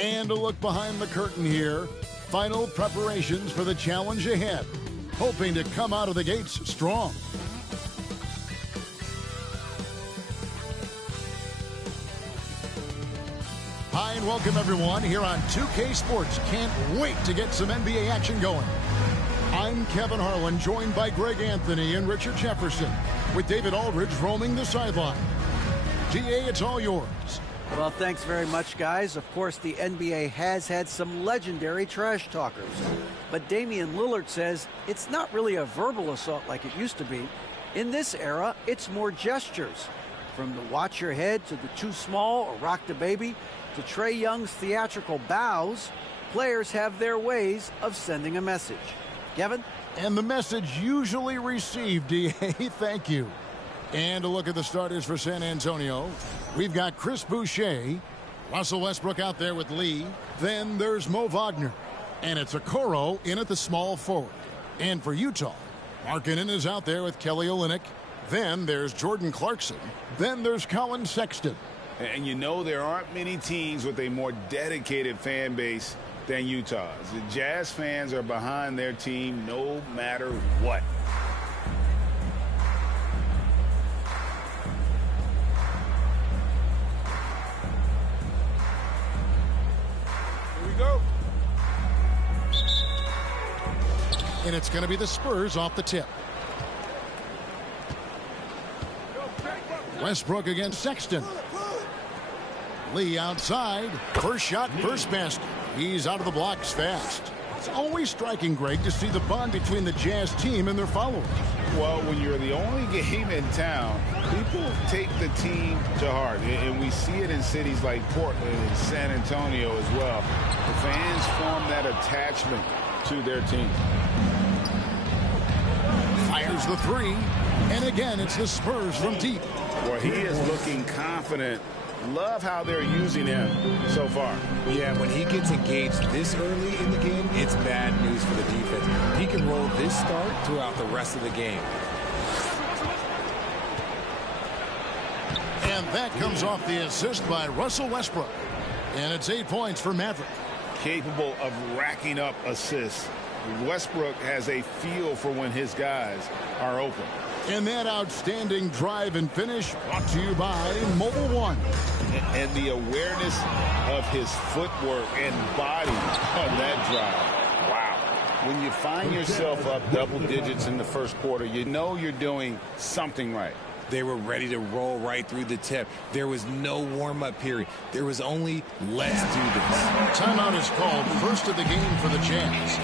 And a look behind the curtain here. Final preparations for the challenge ahead. Hoping to come out of the gates strong. Hi and welcome everyone here on 2K Sports. Can't wait to get some NBA action going. I'm Kevin Harlan, joined by Greg Anthony and Richard Jefferson, with David Aldridge roaming the sideline. DA, it's all yours. Well, thanks very much, guys. Of course, the NBA has had some legendary trash talkers. But Damian Lillard says it's not really a verbal assault like it used to be. In this era, it's more gestures. From the watch your head to the too small or rock the baby to Trae Young's theatrical bows, players have their ways of sending a message. Kevin? And the message usually received, DA. Thank you. And a look at the starters for San Antonio. We've got Chris Boucher, Russell Westbrook out there with Lee. Then there's Mo Wagner. And it's Okoro in at the small forward. And for Utah, Markkanen is out there with Kelly Olynyk. Then there's Jordan Clarkson. Then there's Colin Sexton. And you know there aren't many teams with a more dedicated fan base than Utah's. The Jazz fans are behind their team no matter what. Here we go. And it's going to be the Spurs off the tip. Westbrook against Sexton. Lee outside. First shot, first basket. He's out of the blocks fast. It's always striking, Greg, to see the bond between the Jazz team and their followers. Well, when you're the only game in town, people take the team to heart. And we see it in cities like Portland and San Antonio as well. The fans form that attachment to their team. Fires the three. And again, it's the Spurs from deep. Well, he is looking confident. Love how they're using him so far. Yeah, when he gets engaged this early in the game, it's bad news for the defense. He can roll this start throughout the rest of the game. And that comes off the assist by Russell Westbrook. And it's 8 points for Maverick. Capable of racking up assists. Westbrook has a feel for when his guys are open. And that outstanding drive and finish brought to you by Mobile One. And the awareness of his footwork and body on that drive. Wow. When you find yourself up double digits in the first quarter, you know you're doing something right. They were ready to roll right through the tip. There was no warm-up period. There was only, let's do this. Timeout is called, first of the game for the Jazz.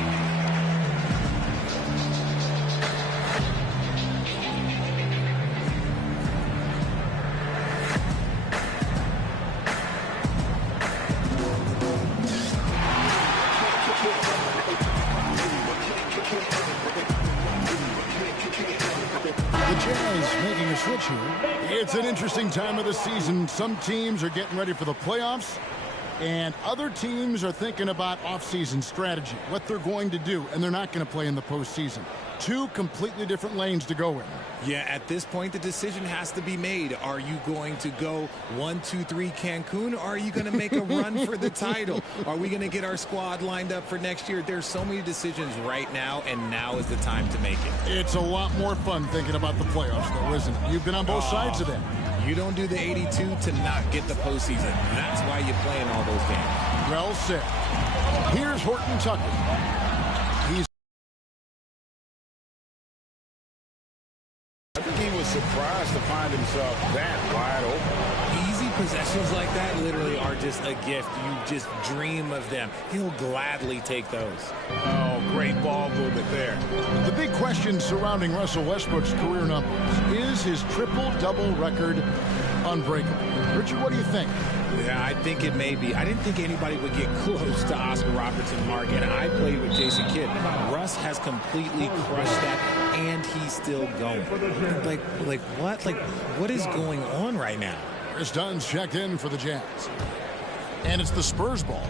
It's an interesting time of the season. Some teams are getting ready for the playoffs, and other teams are thinking about off-season strategy, what they're going to do, and they're not going to play in the postseason. Two completely different lanes to go in. Yeah, at this point, the decision has to be made. Are you going to go 1-2-3 Cancun, or are you going to make a run for the title? Are we going to get our squad lined up for next year? There's so many decisions right now, and now is the time to make it. It's a lot more fun thinking about the playoffs, though, isn't it? You've been on both sides of that. You don't do the 82 to not get the postseason. That's why you play in all those games. Well said. Here's Horton Tucker. Surprised to find himself that wide open. Easy possessions like that literally are just a gift. You just dream of them. He'll gladly take those. Oh, great ball movement there. The big question surrounding Russell Westbrook's career numbers is his triple-double record unbreakable. Richard, what do you think? Yeah, I think it may be. I didn't think anybody would get close to Oscar Robertson mark, and I played with Jason Kidd. Russ has completely crushed that, and he's still going. Like what? Like, what is going on right now? Chris Dunn's checked in for the Jazz. And it's the Spurs ball.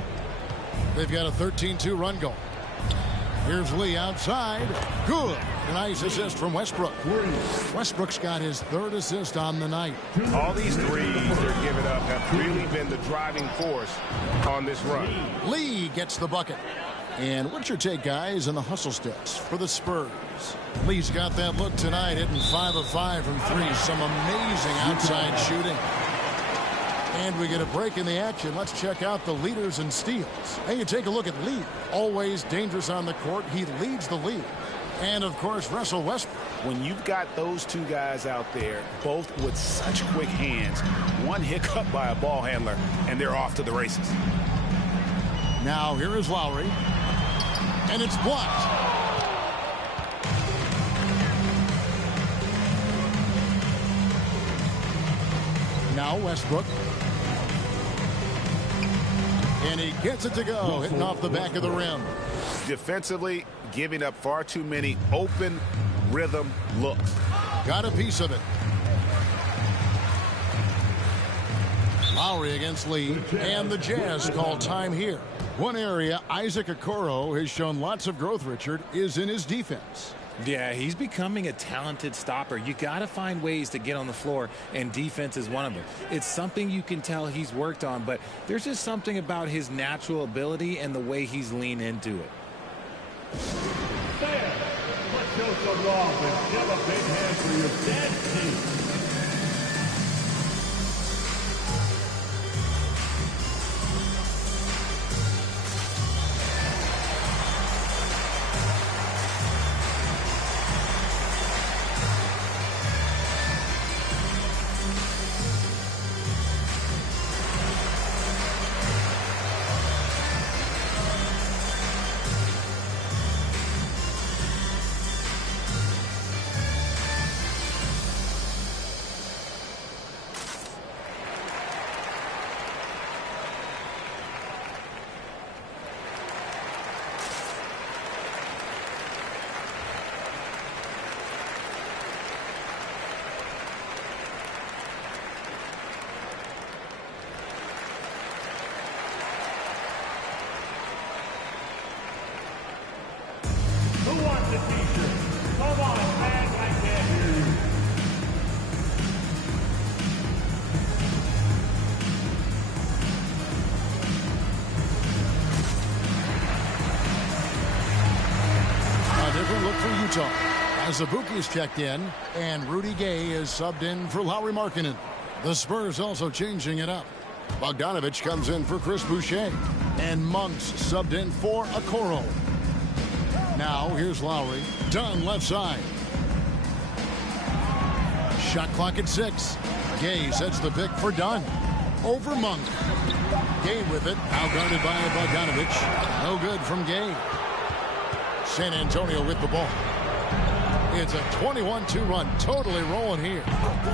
They've got a 13-2 run going. Here's Lee outside. Good. A nice assist from Westbrook. Westbrook's got his third assist on the night. All these threes they're giving up have really been the driving force on this run. Lee gets the bucket. And what's your take, guys, on the hustle steps for the Spurs? Lee's got that look tonight, hitting 5 of 5 from 3. Some amazing outside shooting. And we get a break in the action. Let's check out the leaders in steals. And you take a look at Lee. Always dangerous on the court. He leads the league. And, of course, Russell Westbrook. When you've got those two guys out there, both with such quick hands, one hiccup by a ball handler, and they're off to the races. Now, here is Lowry. And it's blocked. Now Westbrook. And he gets it to go, hitting off the back of the rim. Defensively, giving up far too many open rhythm looks. Got a piece of it. Lowry against Lee, and the Jazz call time here. One area Isaac Okoro has shown lots of growth, Richard, is in his defense. Yeah, he's becoming a talented stopper. You got to find ways to get on the floor, and defense is one of them. It's something you can tell he's worked on, but there's just something about his natural ability and the way he's leaned into it. Let's show some love and give a big hand for your dead team. Who wants a t-shirt? Come on, man, I can't hear you. A different look for Utah. Azubuike's checked in, and Rudy Gay is subbed in for Lauri Markkanen. The Spurs also changing it up. Bogdanovich comes in for Chris Boucher, and Monk's subbed in for Okoro. Now, here's Lowry. Dunn left side. Shot clock at 6. Gay sets the pick for Dunn. Over Monk. Gay with it. Now guarded by Bogdanovich. No good from Gay. San Antonio with the ball. It's a 21-2 run. Totally rolling here.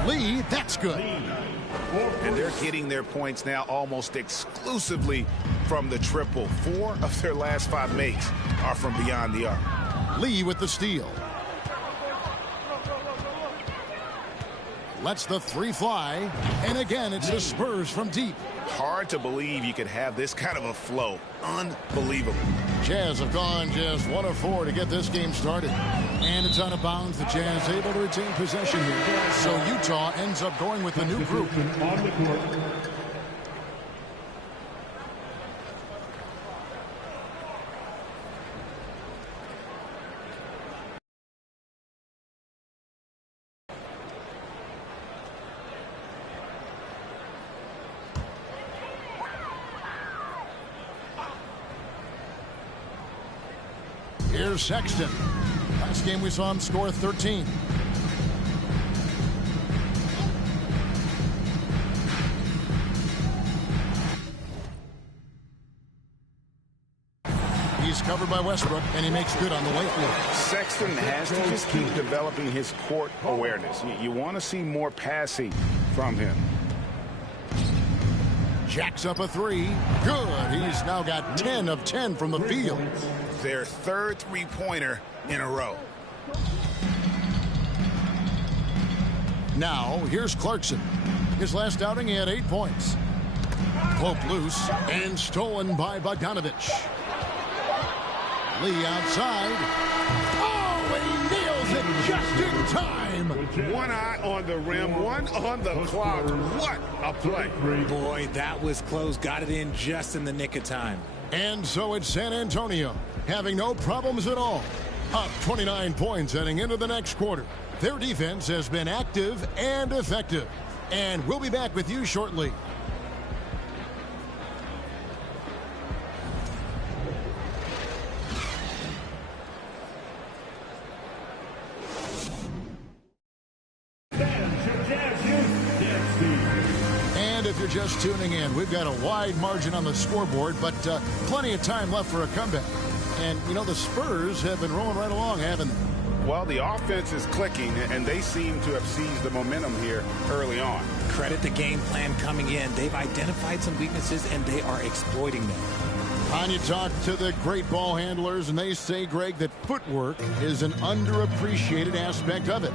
Lee, that's good. And they're getting their points now almost exclusively from the triple. 4 of their last 5 makes are from beyond the arc. Lee with the steal. Lets the 3 fly. And again, it's the Spurs from deep. Hard to believe you could have this kind of a flow. Unbelievable. Jazz have gone just 1 of 4 to get this game started. And it's out of bounds. The Jazz able to retain possession here. So Utah ends up going with the new group. On the court. Here's Sexton. Last game we saw him score 13. He's covered by Westbrook, and he makes good on the way through. Sexton has to just keep developing his court awareness. You want to see more passing from him. Jacks up a 3. Good. He's now got 10 of 10 from the field. Their 3rd 3-pointer in a row. Now, here's Clarkson. His last outing, he had 8 points. Poked loose and stolen by Bogdanovich. Lee outside. Oh, and he nails time. One eye on the rim, one on the clock. What a play. Boy, that was close. Got it in just in the nick of time. And so it's San Antonio, having no problems at all. Up 29 points heading into the next quarter. Their defense has been active and effective. And we'll be back with you shortly. And if you're just tuning in, we've got a wide margin on the scoreboard, but plenty of time left for a comeback. And, you know, the Spurs have been rolling right along, haven't they? Well, the offense is clicking, and they seem to have seized the momentum here early on. Credit the game plan coming in. They've identified some weaknesses, and they are exploiting them. On you talk to the great ball handlers, and they say, Greg, that footwork is an underappreciated aspect of it.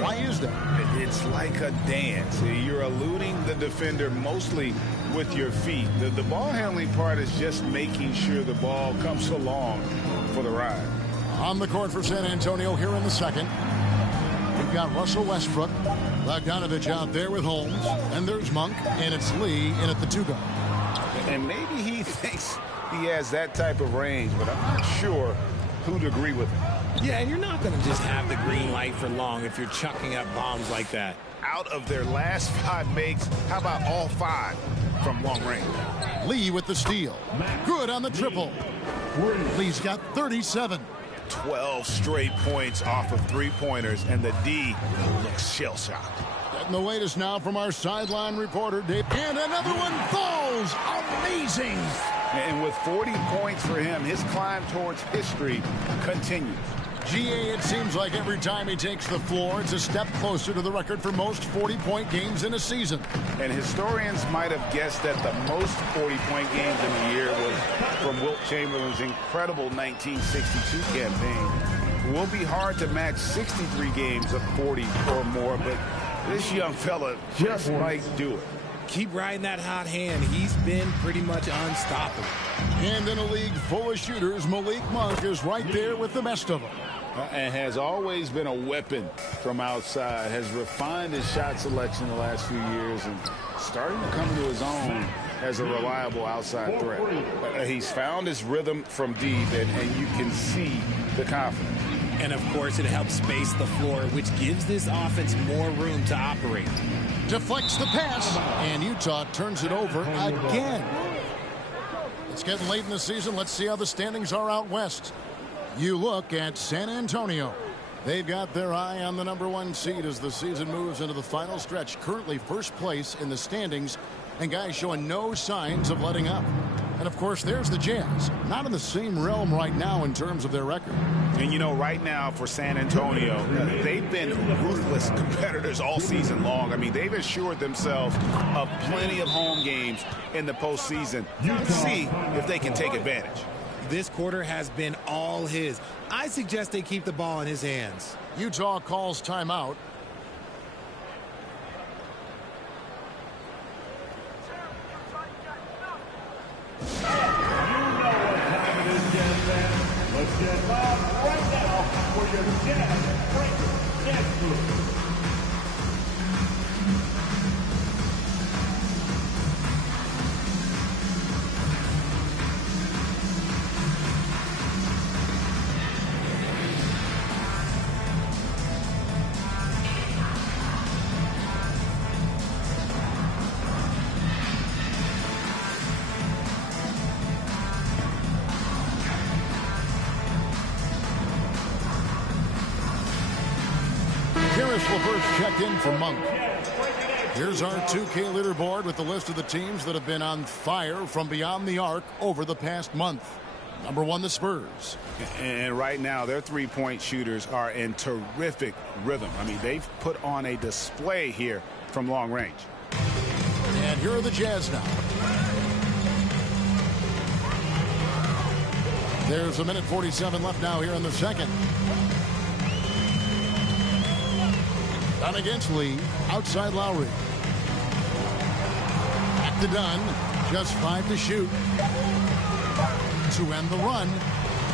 Why is that? It's like a dance. You're eluding the defender mostly with your feet. The ball handling part is just making sure the ball comes along for the ride. On the court for San Antonio here in the second. We've got Russell Westbrook, Bogdanovich out there with Holmes, and there's Monk, and it's Lee in at the two-guard. And maybe he thinks he has that type of range, but I'm not sure who'd agree with him. Yeah, and you're not going to just have the green light for long if you're chucking up bombs like that. Out of their last 5 makes, how about all 5 from long range? Lee with the steal. Good on the triple. Lee's got 37. 12 straight points off of three-pointers, and the D looks shell-shocked. Getting the latest now from our sideline reporter, Dave. And another one falls. Amazing. And with 40 points for him, his climb towards history continues. GA, it seems like every time he takes the floor, it's a step closer to the record for most 40-point games in a season. And historians might have guessed that the most 40-point games in a year was from Wilt Chamberlain's incredible 1962 campaign. It will be hard to match 63 games of 40 or more, but this young fella just might do it. Keep riding that hot hand. He's been pretty much unstoppable. And in a league full of shooters, Malik Monk is right there with the best of them. And has always been a weapon from outside, has refined his shot selection the last few years and starting to come to his own as a reliable outside threat. He's found his rhythm from deep, and you can see the confidence. And, of course, it helps space the floor, which gives this offense more room to operate. Deflects the pass, and Utah turns it over again. It's getting late in the season. Let's see how the standings are out west. You look at San Antonio. They've got their eye on the #1 seed as the season moves into the final stretch. Currently first place in the standings, and guys showing no signs of letting up. And, of course, there's the Jazz. Not in the same realm right now in terms of their record. And, you know, right now for San Antonio, they've been ruthless competitors all season long. I mean, they've assured themselves of plenty of home games in the postseason. Let's see if they can take advantage. This quarter has been all his. I suggest they keep the ball in his hands. Utah calls timeout. Let's get live right now for your Jazz Breaker Dance Group. LeVert checked in for Monk. Here's our 2K leaderboard with the list of the teams that have been on fire from beyond the arc over the past month. #1, the Spurs. And right now, their three-point shooters are in terrific rhythm. I mean, they've put on a display here from long range. And here are the Jazz now. There's a minute 47 left now here in the second. Dunn against Lee. Outside Lowry. Back to Dunn. Just 5 to shoot. To end the run.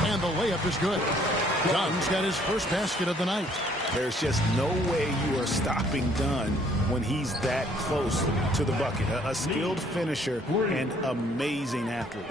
And the layup is good. Dunn's got his first basket of the night. There's just no way you are stopping Dunn when he's that close to the bucket. A skilled finisher and amazing athlete.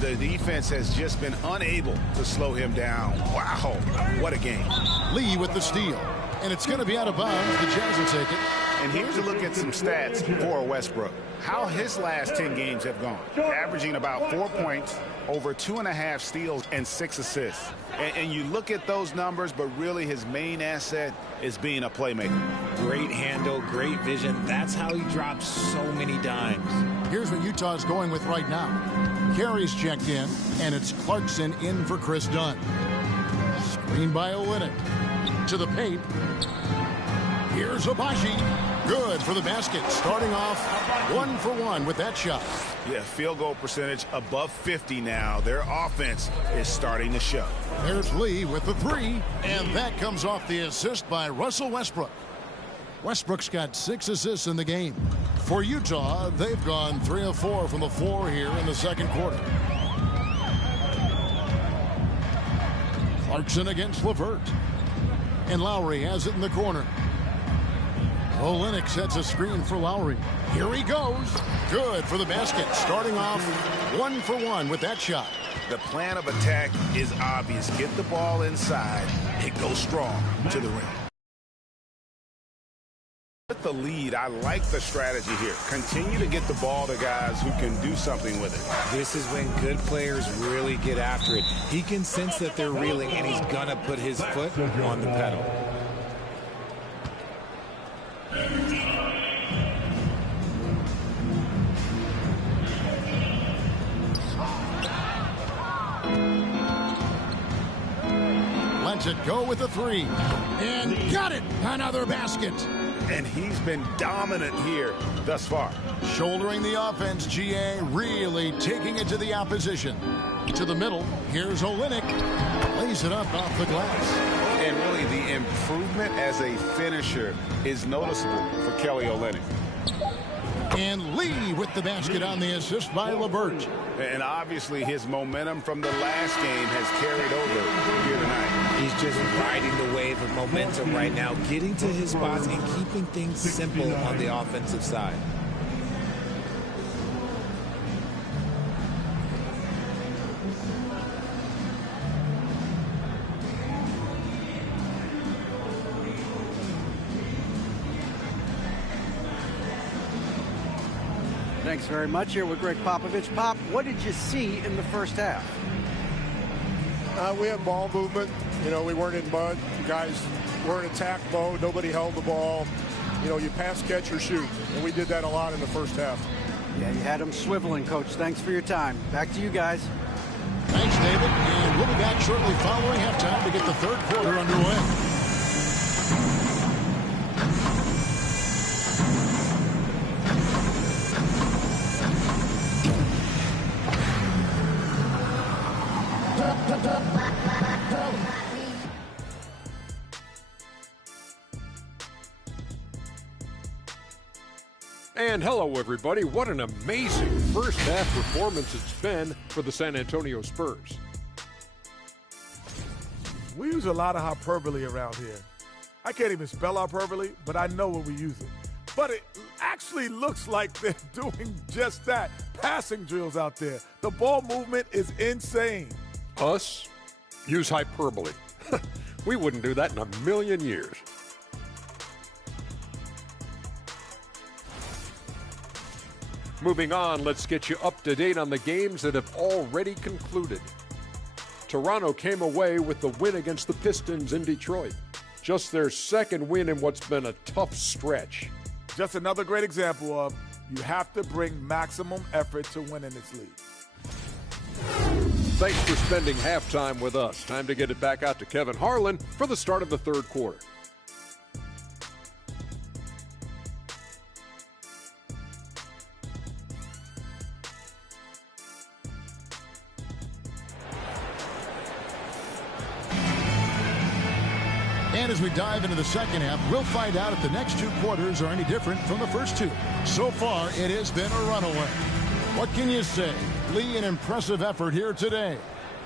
The defense has just been unable to slow him down. Wow, what a game. Lee with the steal. And it's going to be out of bounds. The Jazz will take it. And here's a look at some stats for Westbrook. How his last 10 games have gone. Averaging about 4 points, over 2.5 steals, and 6 assists. And you look at those numbers, but really his main asset is being a playmaker. Great handle, great vision. That's how he drops so many dimes. Here's what Utah's going with right now. Carey's checked in, and it's Clarkson in for Chris Dunn. Screen by Olynyk. To the paint. Here's Abaji. Good for the basket. Starting off 1 for 1 with that shot. Yeah, field goal percentage above 50 now. Their offense is starting to show. There's Lee with the 3. And that comes off the assist by Russell Westbrook. Westbrook's got 6 assists in the game. For Utah, they've gone 3 of 4 from the floor here in the second quarter. Clarkson against LeVert. And Lowry has it in the corner. Olynyk sets a screen for Lowry. Here he goes. Good for the basket. Starting off 1 for 1 with that shot. The plan of attack is obvious. Get the ball inside. It goes strong to the rim. With the lead, I like the strategy here. Continue to get the ball to guys who can do something with it. This is when good players really get after it. He can sense that they're reeling, and he's going to put his foot on the pedal. Lets it go with the 3. And got it. Another basket. And he's been dominant here thus far. Shouldering the offense, GA really taking it to the opposition. To the middle, here's Olynyk. Lays it up off the glass. And really the improvement as a finisher is noticeable for Kelly Olynyk. And Lee with the basket on the assist by LeVert. And obviously his momentum from the last game has carried over here tonight. He's just riding the wave of momentum right now, getting to his spots and keeping things simple on the offensive side. Thanks very much. Here with Greg Popovich. Pop, what did you see in the first half? We had ball movement. You know, we weren't in mud. You guys were in attack mode. Nobody held the ball. You know, you pass, catch, or shoot. And we did that a lot in the first half. Yeah, you had them swiveling, Coach. Thanks for your time. Back to you guys. Thanks, David. And we'll be back shortly following halftime to get the third quarter underway. And hello, everybody. What an amazing first half performance it's been for the San Antonio Spurs. We use a lot of hyperbole around here. I can't even spell hyperbole, but I know what we use it. But it actually looks like they're doing just that. Passing drills out there. The ball movement is insane. Us use hyperbole. We wouldn't do that in a million years. Moving on, let's get you up to date on the games that have already concluded. Toronto came away with the win against the Pistons in Detroit. Just their second win in what's been a tough stretch. Just another great example of you have to bring maximum effort to win in this league. Thanks for spending halftime with us. Time to get it back out to Kevin Harlan for the start of the third quarter. And as we dive into the second half, we'll find out if the next two quarters are any different from the first two. So far, it has been a runaway. What can you say? Lee, an impressive effort here today.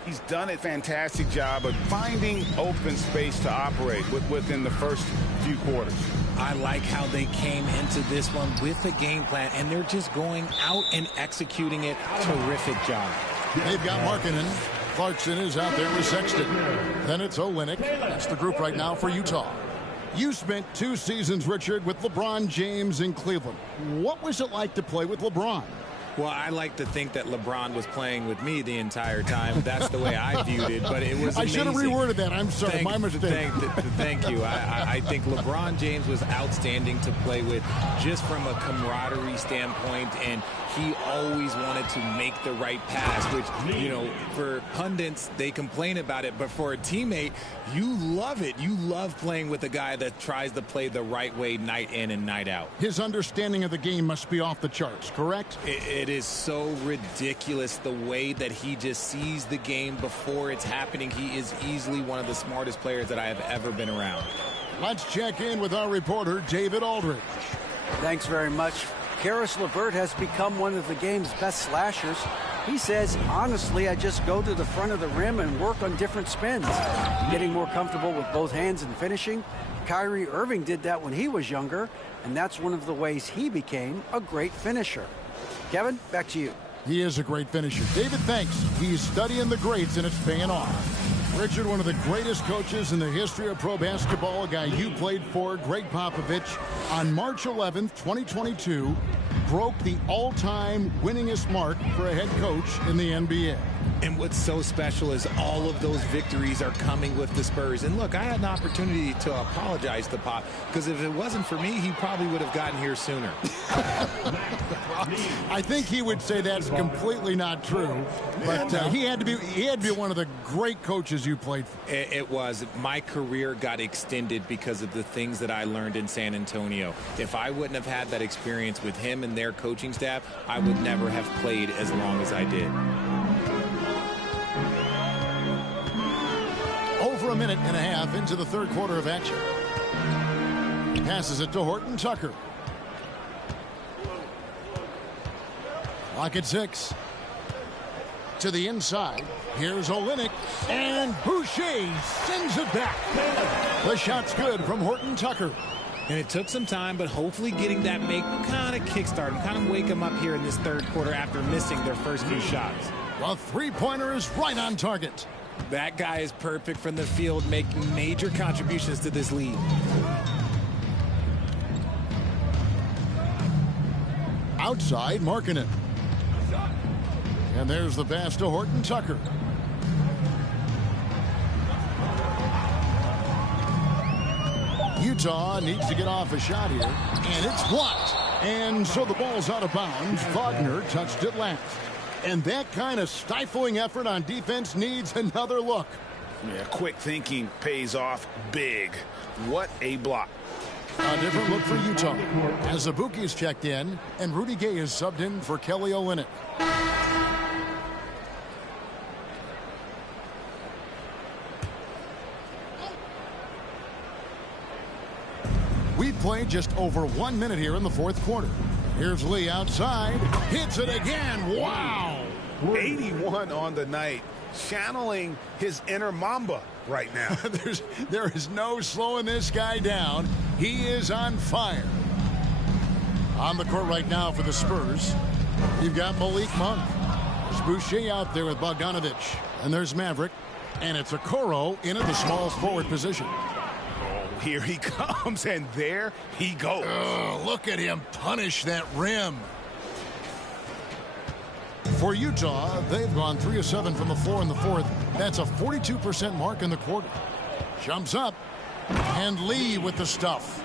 He's done a fantastic job of finding open space to operate within the first few quarters. I like how they came into this one with a game plan, and they're just going out and executing it. Terrific job. They've got Markkanen. Clarkson is out there with Sexton. Then it's Olynyk. That's the group right now for Utah. You spent 2 seasons, Richard, with LeBron James in Cleveland. What was it like to play with LeBron? Well, I like to think that LeBron was playing with me the entire time. That's the way I viewed it, but it was amazing. I should have reworded that. I'm sorry, my mistake. Thank you. I think LeBron James was outstanding to play with just from a camaraderie standpoint, and he always wanted to make the right pass, which, you know, for pundits, they complain about it, but for a teammate, you love it. You love playing with a guy that tries to play the right way night in and night out. His understanding of the game must be off the charts, correct? It is so ridiculous the way that he just sees the game before it's happening. He is easily one of the smartest players that I have ever been around. Let's check in with our reporter, David Aldridge. Thanks very much. Karis LeVert has become one of the game's best slashers. He says, honestly, I just go to the front of the rim and work on different spins. Getting more comfortable with both hands and finishing. Kyrie Irving did that when he was younger, and that's one of the ways he became a great finisher. Kevin, back to you. He is a great finisher. David, thanks. He's studying the greats, and it's paying off. Richard, one of the greatest coaches in the history of pro basketball, a guy you played for, Greg Popovich, on March 11th, 2022, broke the all-time winningest mark for a head coach in the NBA. And what's so special is all of those victories are coming with the Spurs. And look, I had an opportunity to apologize to Pop, because if it wasn't for me, he probably would have gotten here sooner. I think he would say that's completely not true, but he had to be one of the great coaches you played for. It was. My career got extended because of the things that I learned in San Antonio. If I wouldn't have had that experience with him and their coaching staff, I would never have played as long as I did. Over a minute and a half into the third quarter of action. Passes it to Horton Tucker. Clock at 6. To the inside. Here's Olynyk. And Boucher sends it back. The shot's good from Horton Tucker. And it took some time, but hopefully getting that make kind of kickstart him, kind of wake him up here in this third quarter after missing their first few shots. The three-pointer is right on target. That guy is perfect from the field, making major contributions to this lead. Outside, Markkanen. And there's the pass to Horton Tucker. Utah needs to get off a shot here, and it's blocked. And so the ball's out of bounds. Wagner touched it last. And that kind of stifling effort on defense needs another look. Yeah, quick thinking pays off big. What a block. A different look for Utah as Abuki's checked in and Rudy Gay is subbed in for Kelly Olynyk. We've played just over 1 minute here in the fourth quarter. Here's Lee outside. Hits it again. Wow. 81 on the night. Channeling his inner Mamba right now. There is no slowing this guy down. He is on fire. On the court right now for the Spurs, you've got Malik Monk. There's Boucher out there with Bogdanovich. And there's Maverick. And it's Okoro in at the small forward position. Here he comes, and there he goes. Oh, look at him punish that rim. For Utah, they've gone 3 of 7 from the floor in the fourth. That's a 42% mark in the quarter. Jumps up, and Lee with the stuff.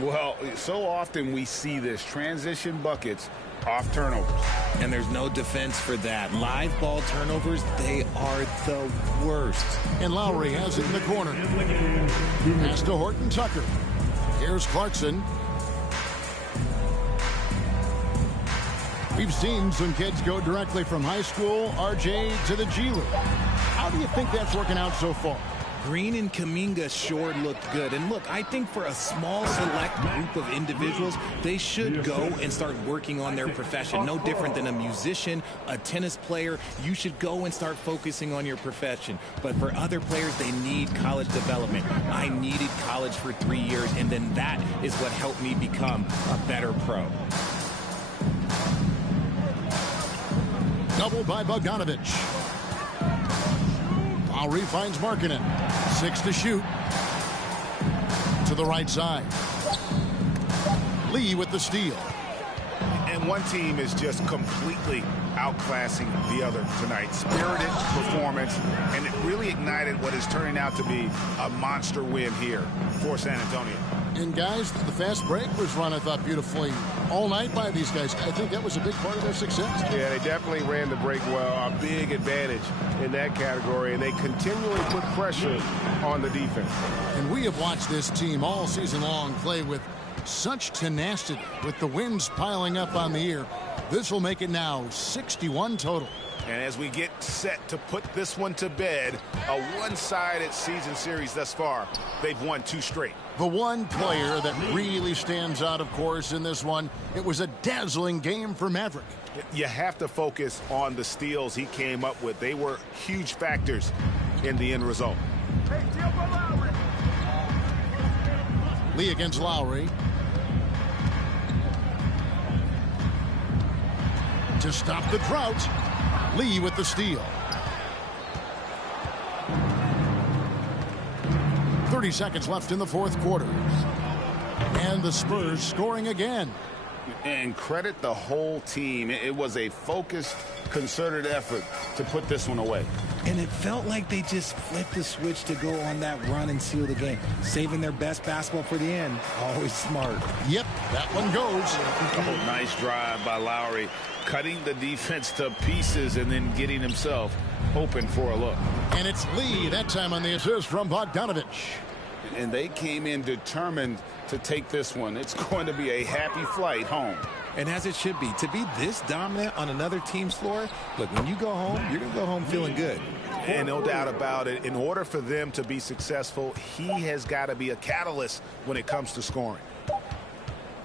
Well, so often we see this transition buckets off turnovers. And there's no defense for that. Live ball turnovers, they are the worst. And Lowry has it in the corner. Pass to Horton Tucker. Here's Clarkson. We've seen some kids go directly from high school, RJ, to the G League. How do you think that's working out so far? Green and Kuminga sure looked good. And look, I think for a small select group of individuals, they should go and start working on their profession. No different than a musician, a tennis player. You should go and start focusing on your profession. But for other players, they need college development. I needed college for 3 years, and then that is what helped me become a better pro. Double by Bogdanovich. Lowry finds Markkanen. 6 to shoot. To the right side. Lee with the steal. And one team is just completely outclassing the other tonight. Spirited performance, and it really ignited what is turning out to be a monster win here for San Antonio. And guys, the fast break was run, I thought, beautifully all night by these guys. I think that was a big part of their success. Yeah, they definitely ran the break well. A big advantage in that category, and they continually put pressure on the defense. And we have watched this team all season long play with such tenacity, with the wins piling up on the year. This will make it now 61 total. And as we get set to put this one to bed, a one-sided season series thus far, they've won 2 straight. The one player that really stands out, of course, in this one, it was a dazzling game for Maverick. You have to focus on the steals he came up with. They were huge factors in the end result. Lee against Lowry. To stop the drought, Lee with the steal. 30 seconds left in the fourth quarter. And the Spurs scoring again. And credit the whole team. It was a focused, concerted effort to put this one away. And it felt like they just flipped the switch to go on that run and seal the game. Saving their best basketball for the end. Always smart. Yep, that one goes. Oh, nice drive by Lowry. Cutting the defense to pieces and then getting himself open for a look. And it's Lee, that time on the assist from Bogdanovich. And they came in determined to take this one. It's going to be a happy flight home. And as it should be. To be this dominant on another team's floor, look, when you go home, you're going to go home feeling good. And no doubt about it, in order for them to be successful, he has got to be a catalyst when it comes to scoring.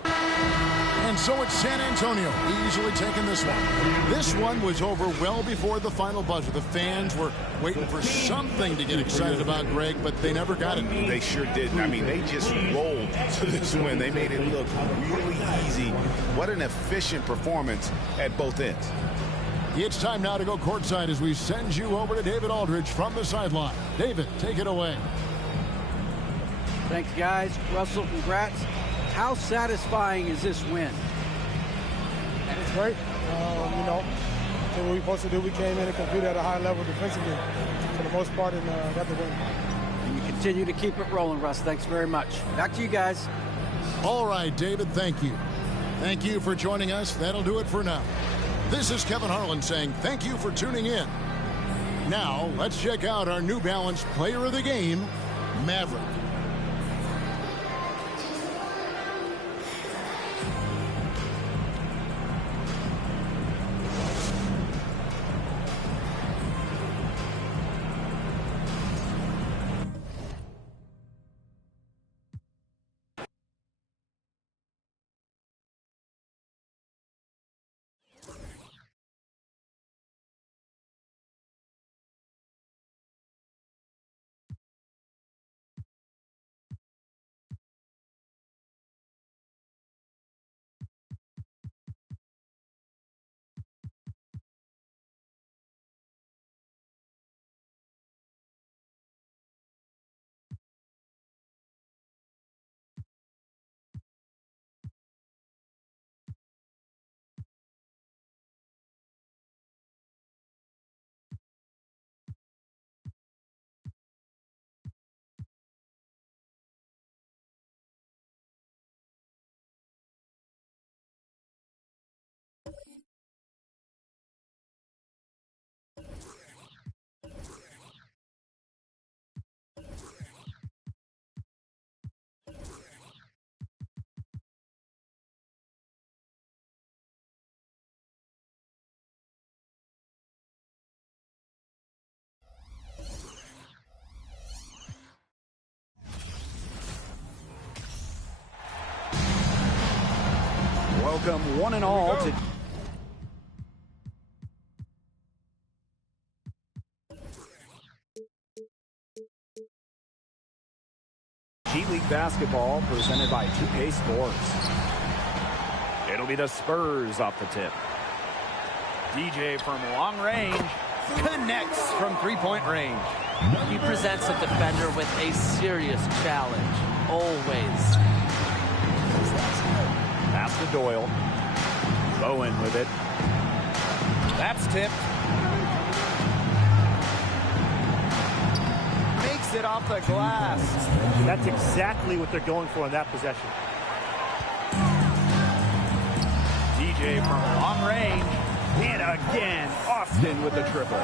And so it's San Antonio easily taking this one. This one was over well before the final buzzer. The fans were waiting for something to get excited about, Greg, but they never got it. They sure didn't. I mean, they just rolled to this win. They made it look really easy. What an efficient performance at both ends. It's time now to go courtside as we send you over to David Aldridge from the sideline. David, take it away. Thanks, guys. Russell, congrats. How satisfying is this win? It's great. You know, did what we were supposed to do. We came in and competed at a high level defensively for the most part and got the win. And you continue to keep it rolling, Russ. Thanks very much. Back to you guys. All right, David, thank you. Thank you for joining us. That'll do it for now. This is Kevin Harlan saying thank you for tuning in. Now, let's check out our New Balance Player of the Game, Maverick. Welcome one and all to G League basketball presented by 2K SPURS. It'll be the Spurs off the tip. DJ from long range connects from three-point range. He presents a defender with a serious challenge, always. Pass to Doyle. Bowen with it. That's tipped. Makes it off the glass. That's exactly what they're going for in that possession. DJ from long range. And again, Austin with the triple.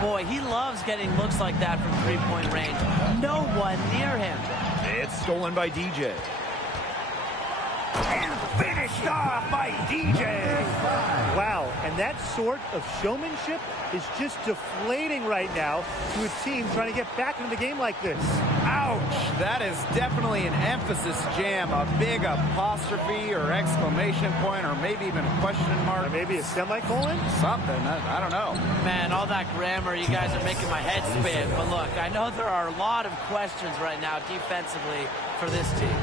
Boy, he loves getting looks like that from three-point range. No one near him. It's stolen by DJ. And finished off by DJ. Wow, and that sort of showmanship is just deflating right now to a team trying to get back into the game like this. Ouch! That is definitely an emphasis jam. A big apostrophe or exclamation point or maybe even a question mark. Or maybe a semicolon? Something. I don't know. Man, all that grammar, you guys are making my head spin. But look, I know there are a lot of questions right now defensively for this team.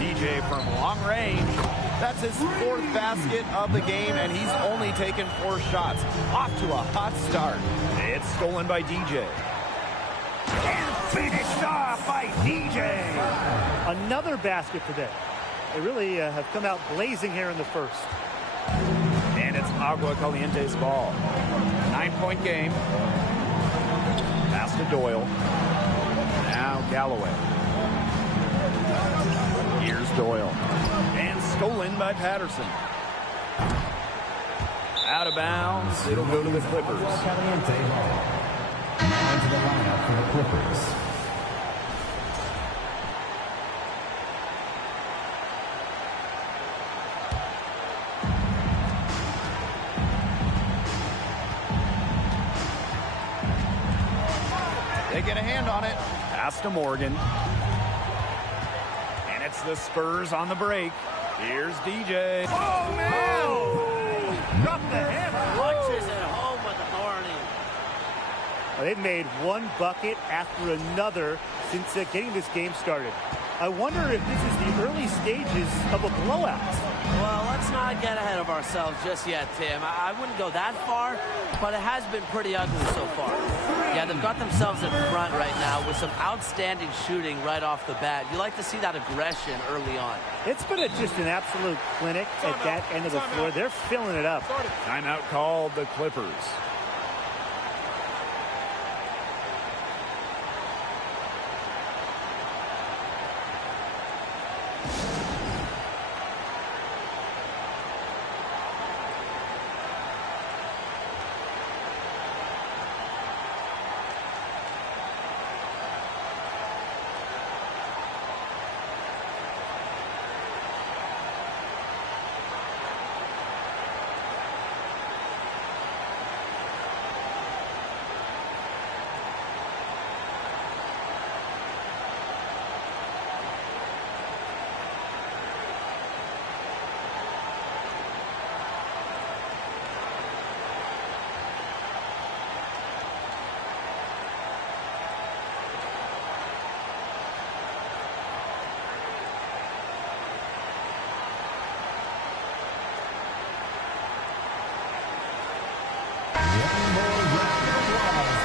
DJ from long range. That's his fourth basket of the game, and he's only taken 4 shots. Off to a hot start. It's stolen by DJ. And finished off by DJ. Another basket for them. They really have come out blazing here in the first. And it's Agua Caliente's ball. 9-point game. Pass to Doyle. Now Galloway. Here's Doyle. And stolen by Patterson. Out of bounds. It'll go to the Clippers. Now into the lineup for the Clippers. They get a hand on it. Pass to Morgan. And it's the Spurs on the break. Here's DJ. Oh, man! Oh! Drop the hammer. Punches it home with authority. Well, they've made one bucket after another since getting this game started. I wonder if this is the early stages of a blowout. Well, let's not get ahead of ourselves just yet, Tim. I wouldn't go that far, but it has been pretty ugly so far. Yeah, they've got themselves in front right now with some outstanding shooting right off the bat. You like to see that aggression early on. It's been just an absolute clinic at that end of the floor. They're filling it up. Timeout called the Clippers.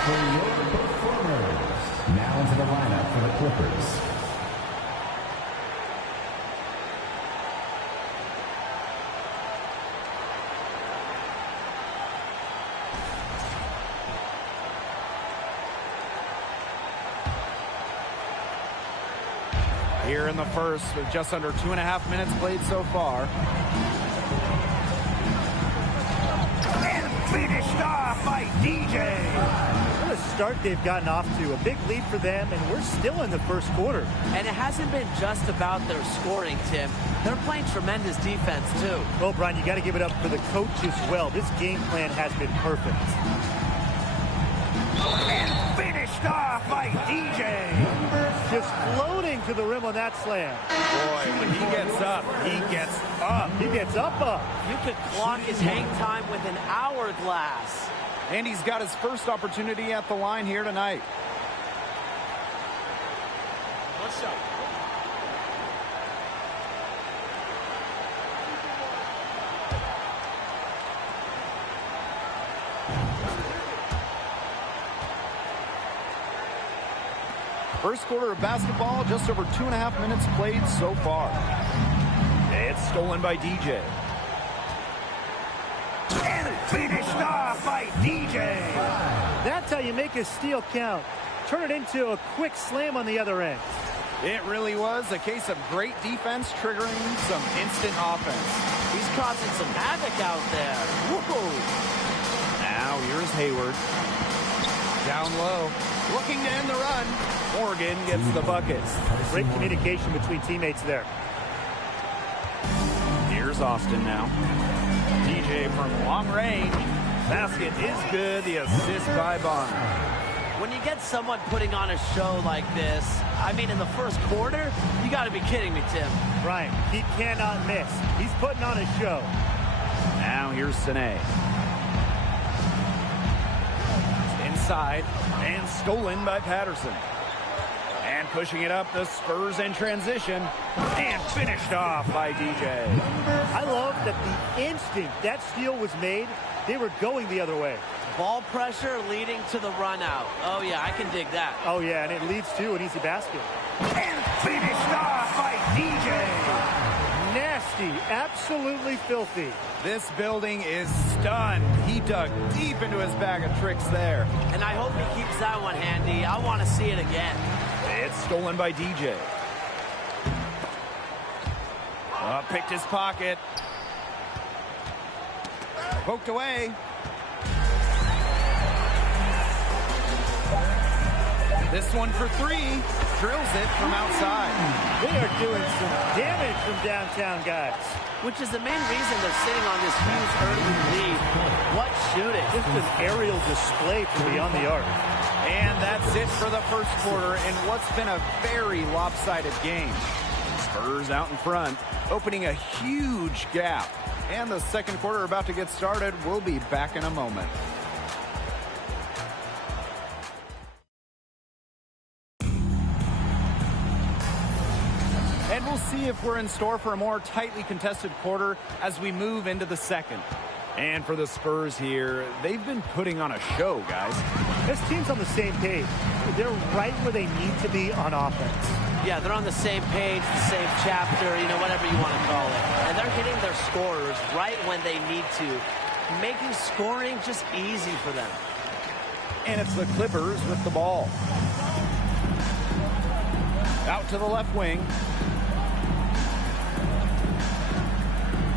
For your performers. Now into the lineup for the Clippers. Here in the first, with just under 2.5 minutes played so far. And finished off by DJ. What a start they've gotten off to. A big lead for them, and we're still in the first quarter. And it hasn't been just about their scoring, Tim. They're playing tremendous defense, too. Well, Brian, you got to give it up for the coach as well. This game plan has been perfect. And finished off by DJ. Just floating to the rim on that slam. Boy, when he gets up, he gets up. He gets up. You could clock his hang time with an hourglass. And he's got his first opportunity at the line here tonight. What's up? First quarter of basketball, just over 2.5 minutes played so far. It's stolen by DJ. And finished off by DJ. That's how you make a steal count. Turn it into a quick slam on the other end. It really was a case of great defense triggering some instant offense. He's causing some havoc out there. Whoa. Now here's Hayward. Down low. Looking to end the run. Morgan gets the bucket. Great communication between teammates there. Here's Austin now. DJ from long range. Basket is good. The assist by Bonner. When you get someone putting on a show like this, I mean, in the first quarter, you got to be kidding me, Tim. Right. He cannot miss. He's putting on a show. Now here's Sine. Inside and stolen by Patterson. And pushing it up, the Spurs in transition. And finished off by DJ. I love that the instant that steal was made, they were going the other way. Ball pressure leading to the run out. Oh, yeah, I can dig that. Oh, yeah, and it leads to an easy basket. And finished off by DJ. Nasty, absolutely filthy. This building is stunned. He dug deep into his bag of tricks there. And I hope he keeps that one handy. I want to see it again. It's stolen by DJ. Picked his pocket. Poked away. This one for three. Drills it from outside. They are doing some damage from downtown, guys. Which is the main reason they're sitting on this huge early lead. What shooting. Just an aerial display from beyond the arc. And that's it for the first quarter in what's been a very lopsided game. Spurs out in front, opening a huge gap. And the second quarter about to get started. We'll be back in a moment. And we'll see if we're in store for a more tightly contested quarter as we move into the second. And for the Spurs here, they've been putting on a show, guys. This team's on the same page. They're right where they need to be on offense. Yeah, they're on the same page, the same chapter, you know, whatever you want to call it. And they're hitting their scorers right when they need to, making scoring just easy for them. And it's the Clippers with the ball. Out to the left wing.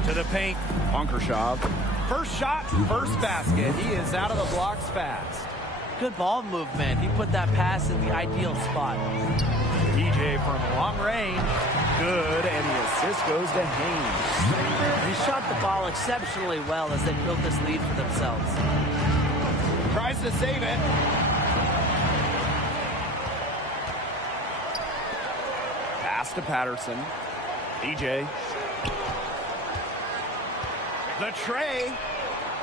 To the paint. Bunkershov. First shot, first basket. He is out of the blocks fast. Good ball movement. He put that pass in the ideal spot. DJ from long range. Good, and the assist goes to Haynes. He shot the ball exceptionally well as they built this lead for themselves. Tries to save it. Pass to Patterson. DJ. The tray.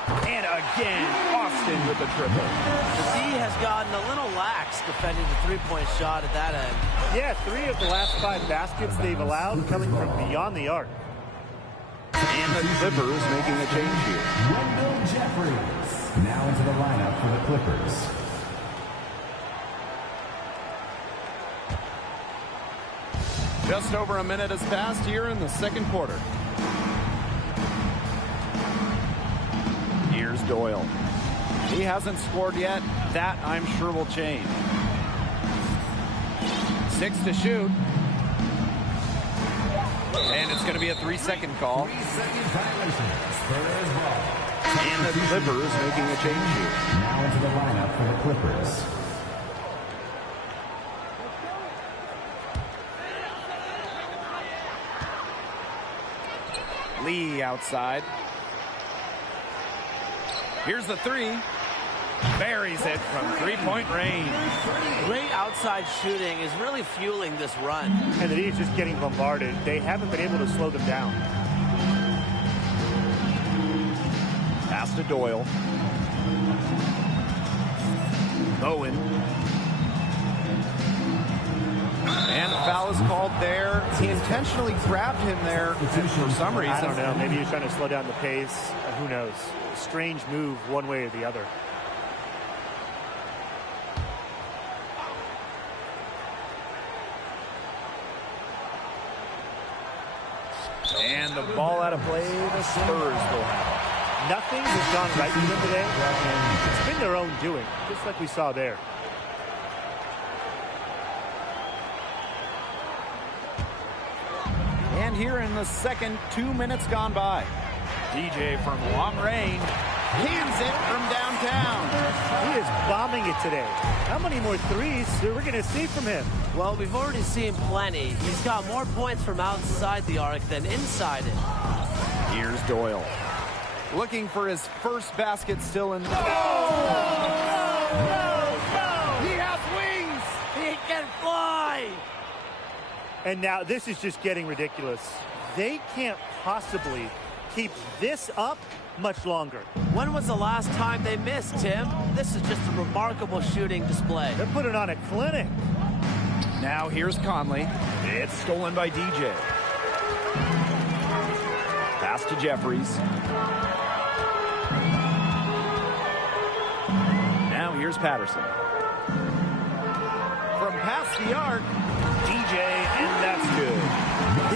And again, Austin with the triple. The D has gotten a little lax defending the three-point shot at that end. Yeah, 3 of the last 5 baskets they've allowed coming from beyond the arc. And the Clippers making a change here. Wendell Jeffries now into the lineup for the Clippers. Just over a minute has passed here in the second quarter. Here's Doyle. He hasn't scored yet. That, I'm sure, will change. 6 to shoot. And it's going to be a 3-second call. 3-second violation. Spurs ball. And the Clippers making a change here. Now into the lineup for the Clippers. Lee outside. Here's the 3. Buries it from three-point range. Great outside shooting is really fueling this run. And the D is just getting bombarded. They haven't been able to slow them down. Pass to Doyle. Bowen. And the foul is called there. He intentionally grabbed him there for some reason. I don't know. Maybe he's trying to slow down the pace. Who knows? Strange move one way or the other. And the ball out of play, the Spurs will have it. Nothing has gone right for them today. It's been their own doing, just like we saw there. And here in the second, 2 minutes gone by. DJ from long range cans it from downtown. He is bombing it today. How many more threes are we going to see from him? Well, we've already seen plenty. He's got more points from outside the arc than inside it. Here's Doyle. Looking for his first basket still in. He has wings! He can fly! And now this is just getting ridiculous. They can't possibly keep this up much longer. When was the last time they missed, Tim? This is just a remarkable shooting display. They're putting on a clinic. Now here's Conley. It's stolen by DJ. Pass to Jeffries. Now here's Patterson. From past the arc, DJ, and that's good.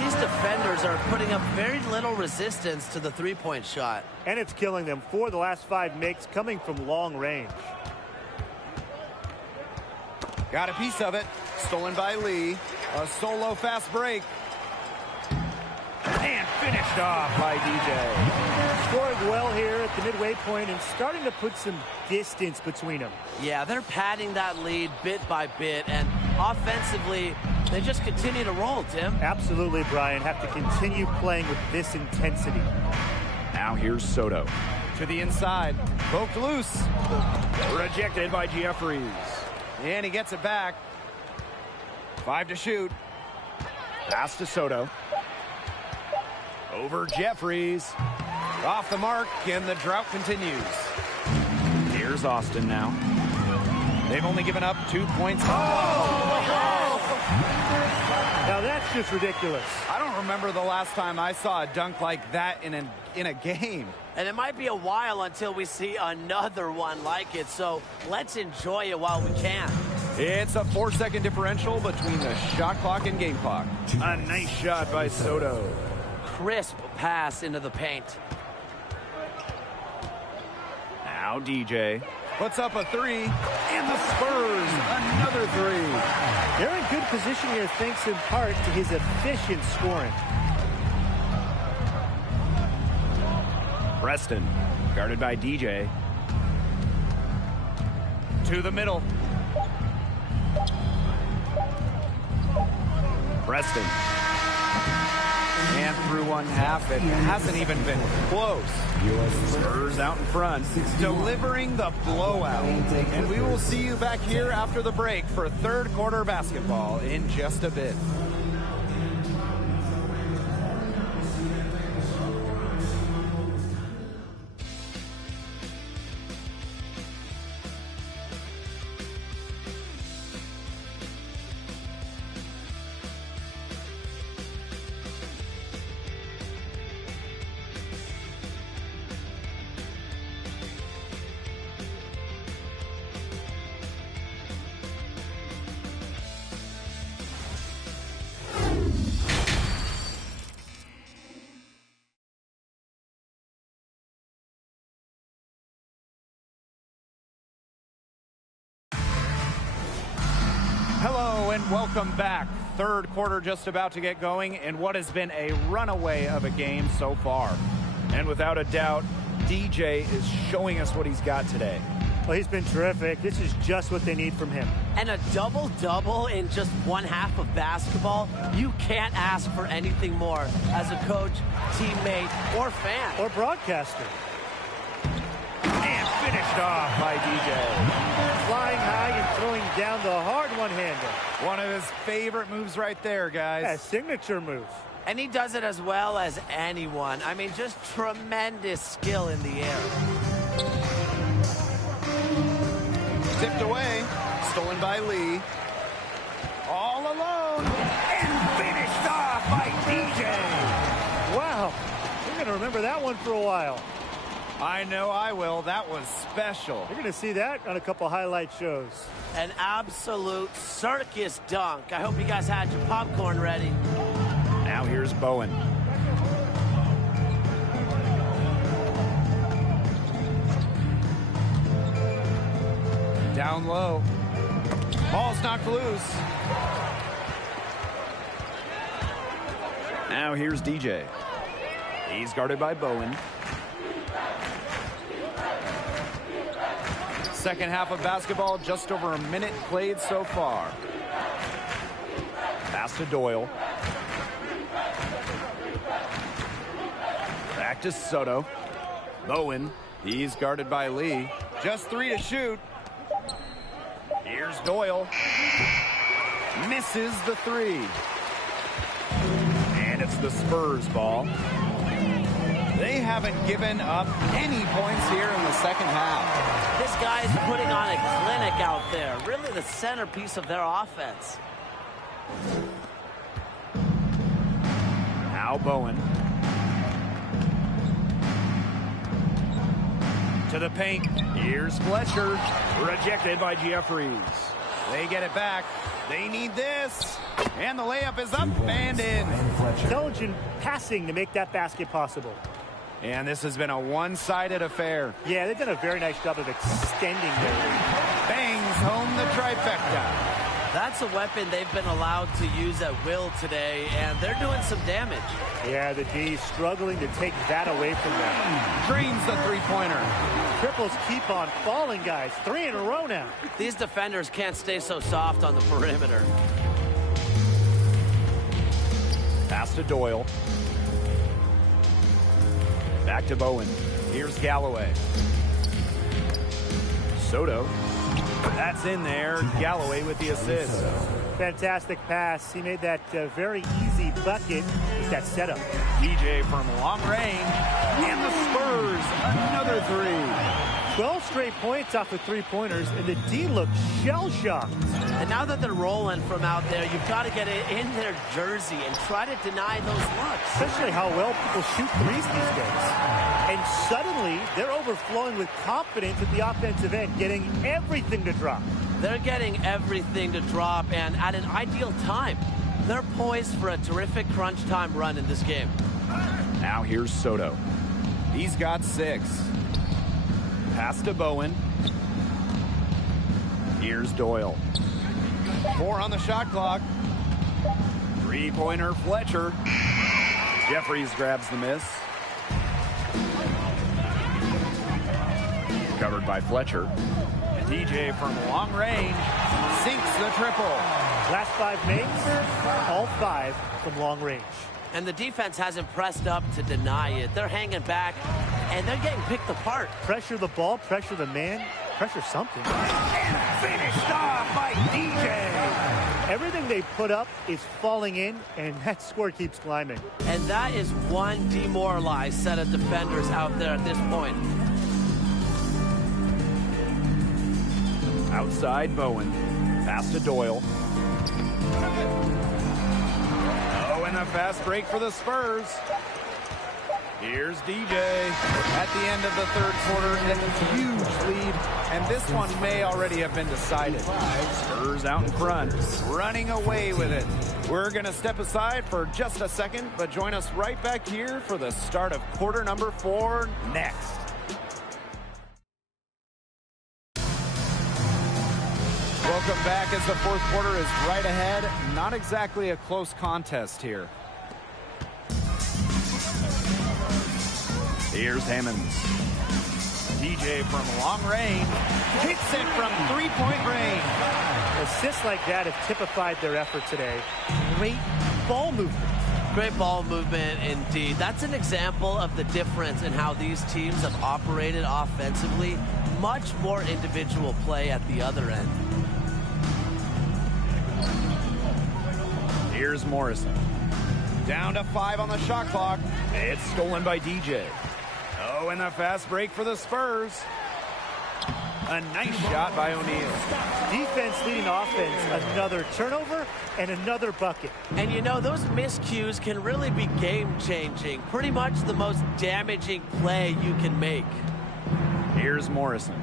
These defenders are putting up very little resistance to the three-point shot. And it's killing them. 4 of the last 5 makes coming from long range. Got a piece of it. Stolen by Lee. A solo fast break. And finished off by DJ. Scoring well here at the midway point and starting to put some distance between them. Yeah, they're padding that lead bit by bit, and offensively, they just continue to roll, Tim. Absolutely, Brian. Have to continue playing with this intensity. Now here's Soto. To the inside. Poked loose. Rejected by Jeffries. And he gets it back. 5 to shoot. Pass to Soto. Over Jeffries. Off the mark, and the drought continues. Here's Austin now. They've only given up 2 points. Now that's just ridiculous. I don't remember the last time I saw a dunk like that in a game. And it might be a while until we see another one like it, so let's enjoy it while we can. It's a 4-second differential between the shot clock and game clock. A nice shot by Soto. Crisp pass into the paint. Now DJ puts up a 3, and the Spurs another 3. They're in good position here thanks in part to his efficient scoring. Preston, guarded by DJ. To the middle. Preston. And through one half, it hasn't even been close. Spurs out in front, delivering the blowout. And we will see you back here after the break for third quarter basketball in just a bit. Hello and welcome back. Third quarter just about to get going in what has been a runaway of a game so far. And without a doubt, DJ is showing us what he's got today. Well, he's been terrific. This is just what they need from him. And a double-double in just one half of basketball, you can't ask for anything more as a coach, teammate, or fan. Or broadcaster. And finished off by DJ. Flying high and throwing down the hard one-hander. One of his favorite moves right there, guys. Yeah, signature move. And he does it as well as anyone. I mean, just tremendous skill in the air. Tipped away. Stolen by Lee. All alone. And finished off by DJ. Wow. We're going to remember that one for a while. I know I will. That was special. You're going to see that on a couple highlight shows. An absolute circus dunk. I hope you guys had your popcorn ready. Now here's Bowen. Down low. Ball's knocked loose. Now here's DJ. He's guarded by Bowen. Second half of basketball, just over a minute played so far. Pass to Doyle. Back to Soto. Bowen. He's guarded by Lee. Just 3 to shoot. Here's Doyle. Misses the 3. And it's the Spurs ball. They haven't given up any points here in the second half. This guy is putting on a clinic out there. Really the centerpiece of their offense. Now Bowen. To the paint. Here's Fletcher. Rejected by Jeffries. They get it back. They need this. And the layup is up and in. Intelligent passing to make that basket possible. And this has been a one-sided affair. Yeah, they've done a very nice job of extending their lead. Bangs home the trifecta. That's a weapon they've been allowed to use at will today, and they're doing some damage. Yeah, the D struggling to take that away from them. Drains the three-pointer. Triples keep on falling, guys. 3 in a row now. These defenders can't stay so soft on the perimeter. Pass to Doyle. Back to Bowen. Here's Galloway. Soto. That's in there. Galloway with the assist. Fantastic pass. He made that very easy bucket with that setup. DJ from long range. And the Spurs, another 3. 12 straight points off the three-pointers, and the D looks shell-shocked. And now that they're rolling from out there, you've got to get it in their jersey and try to deny those looks. Especially how well people shoot threes these days. And suddenly, they're overflowing with confidence at the offensive end, getting everything to drop. They're getting everything to drop, and at an ideal time. They're poised for a terrific crunch time run in this game. Now here's Soto. He's got 6. Pass to Bowen. Here's Doyle. 4 on the shot clock. Three-pointer Fletcher. Jeffries grabs the miss. Covered by Fletcher. And DJ from long range sinks the triple. Last 5 makes, all 5 from long range. And the defense hasn't pressed up to deny it. They're hanging back, and they're getting picked apart. Pressure the ball, pressure the man, pressure something. And finished off by DJ. Everything they put up is falling in, and that score keeps climbing. And that is one demoralized set of defenders out there at this point. Outside Bowen. Pass to Doyle. And a fast break for the Spurs. Here's DJ at the end of the third quarter, and a huge lead, and this one may already have been decided. Spurs out in front, running away with it. We're going to step aside for just a second, but join us right back here for the start of quarter number 4 next. Welcome back as the fourth quarter is right ahead. Not exactly a close contest here. Here's Hammonds. DJ from long range. Hits it from three-point range. Assists like that have typified their effort today. Great ball movement. Great ball movement indeed. That's an example of the difference in how these teams have operated offensively. Much more individual play at the other end. Here's Morrison. Down to 5 on the shot clock. It's stolen by DJ. Oh, and the fast break for the Spurs. A nice shot by O'Neal. Defense leading offense, another turnover and another bucket. And you know, those miscues can really be game-changing. Pretty much the most damaging play you can make. Here's Morrison.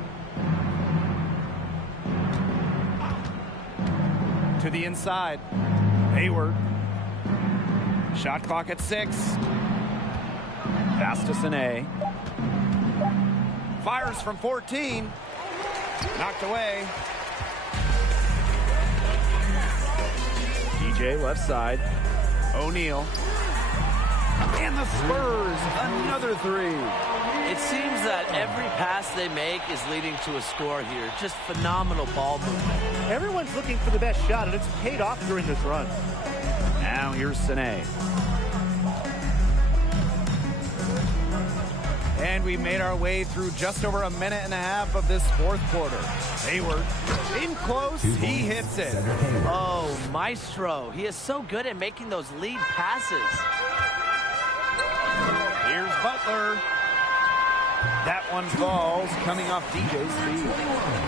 To the inside. Hayward. Shot clock at 6. Pass to Sané. Fires from 14. Knocked away. DJ left side. O'Neal. And the Spurs, another 3. It seems that every pass they make is leading to a score here. Just phenomenal ball movement. Everyone's looking for the best shot, and it's paid off during this run. Now here's Sané. And we made our way through just over a minute and a half of this fourth quarter. Hayward in close, he hits it. Oh, maestro. He is so good at making those lead passes. Here's Butler. That one falls, coming off DJ's feet.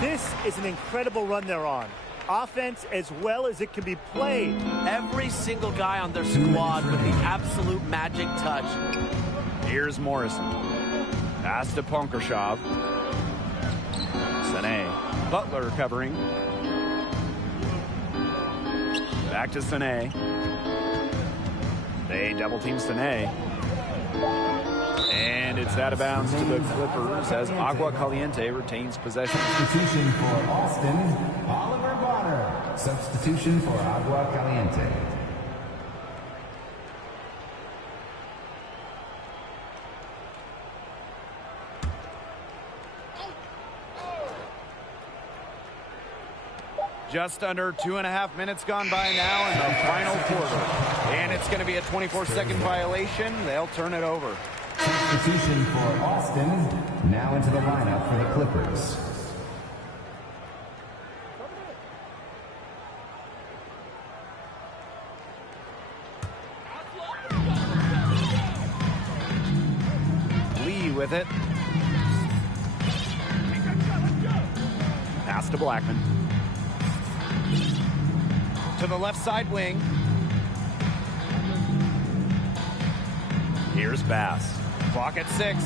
This is an incredible run they're on. Offense as well as it can be played. Every single guy on their squad with the absolute magic touch. Here's Morrison. Pass to Ponkershov. Sané. Butler covering. Back to Sané. They double team Sané. And it's out of bounds to the Clippers as Agua Caliente retains possession. Substitution for Austin, Oliver Bonner. Substitution for Agua Caliente. Just under 2.5 minutes gone by now in the final quarter. And it's going to be a 24-second violation. They'll turn it over. Substitution for Austin, now into the lineup for the Clippers. Lee with it. Pass to Blackman. To the left side wing. Here's Bass. Clock at 6.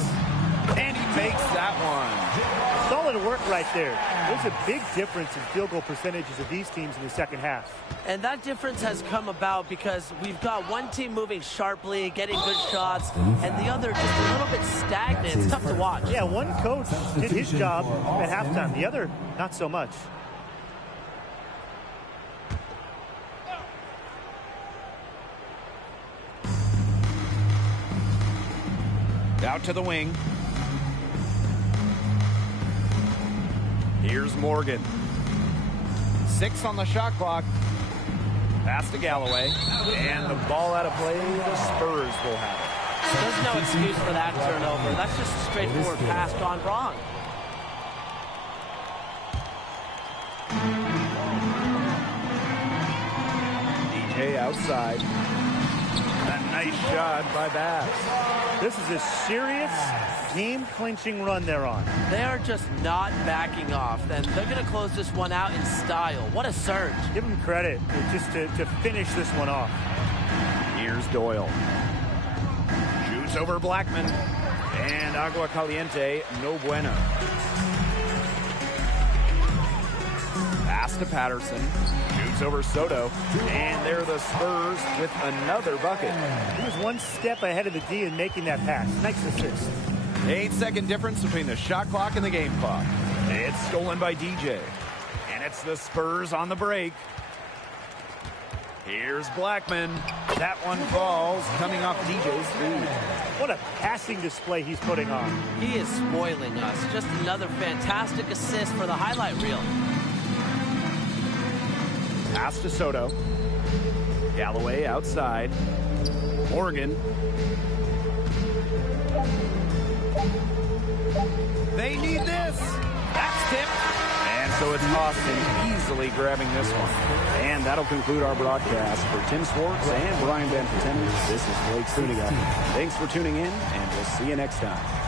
And he makes that one. Solid work right there. There's a big difference in field goal percentages of these teams in the second half. And that difference has come about because we've got one team moving sharply, getting good shots, and the other just a little bit stagnant. It's tough to watch. Yeah, one coach did his job at halftime. The other, not so much. Out to the wing. Here's Morgan. 6 on the shot clock. Pass to Galloway. And the ball out of play. The Spurs will have it. There's no excuse for that turnover. That's just a straightforward pass gone wrong. DJ outside. A nice shot by Bass. This is a serious game-clinching run they're on. They are just not backing off, and they're going to close this one out in style. What a surge. Give them credit just to finish this one off. Here's Doyle. Shoots over Blackman. And Agua Caliente, no bueno. Pass to Patterson. Shoots over Soto. And there are the Spurs with another bucket. He was one step ahead of the D in making that pass. Nice assist. 8-second difference between the shot clock and the game clock. It's stolen by DJ. And it's the Spurs on the break. Here's Blackman. That one falls, coming off DJ's feet. What a passing display he's putting on. He is spoiling us. Just another fantastic assist for the highlight reel. Pass to Soto. Galloway outside. Morgan. They need this. That's tipped. And so it's Austin easily grabbing this one. And that'll conclude our broadcast. For Tim Swartz and Brian Van Patten, this is Blake Suniga. Thanks for tuning in, and we'll see you next time.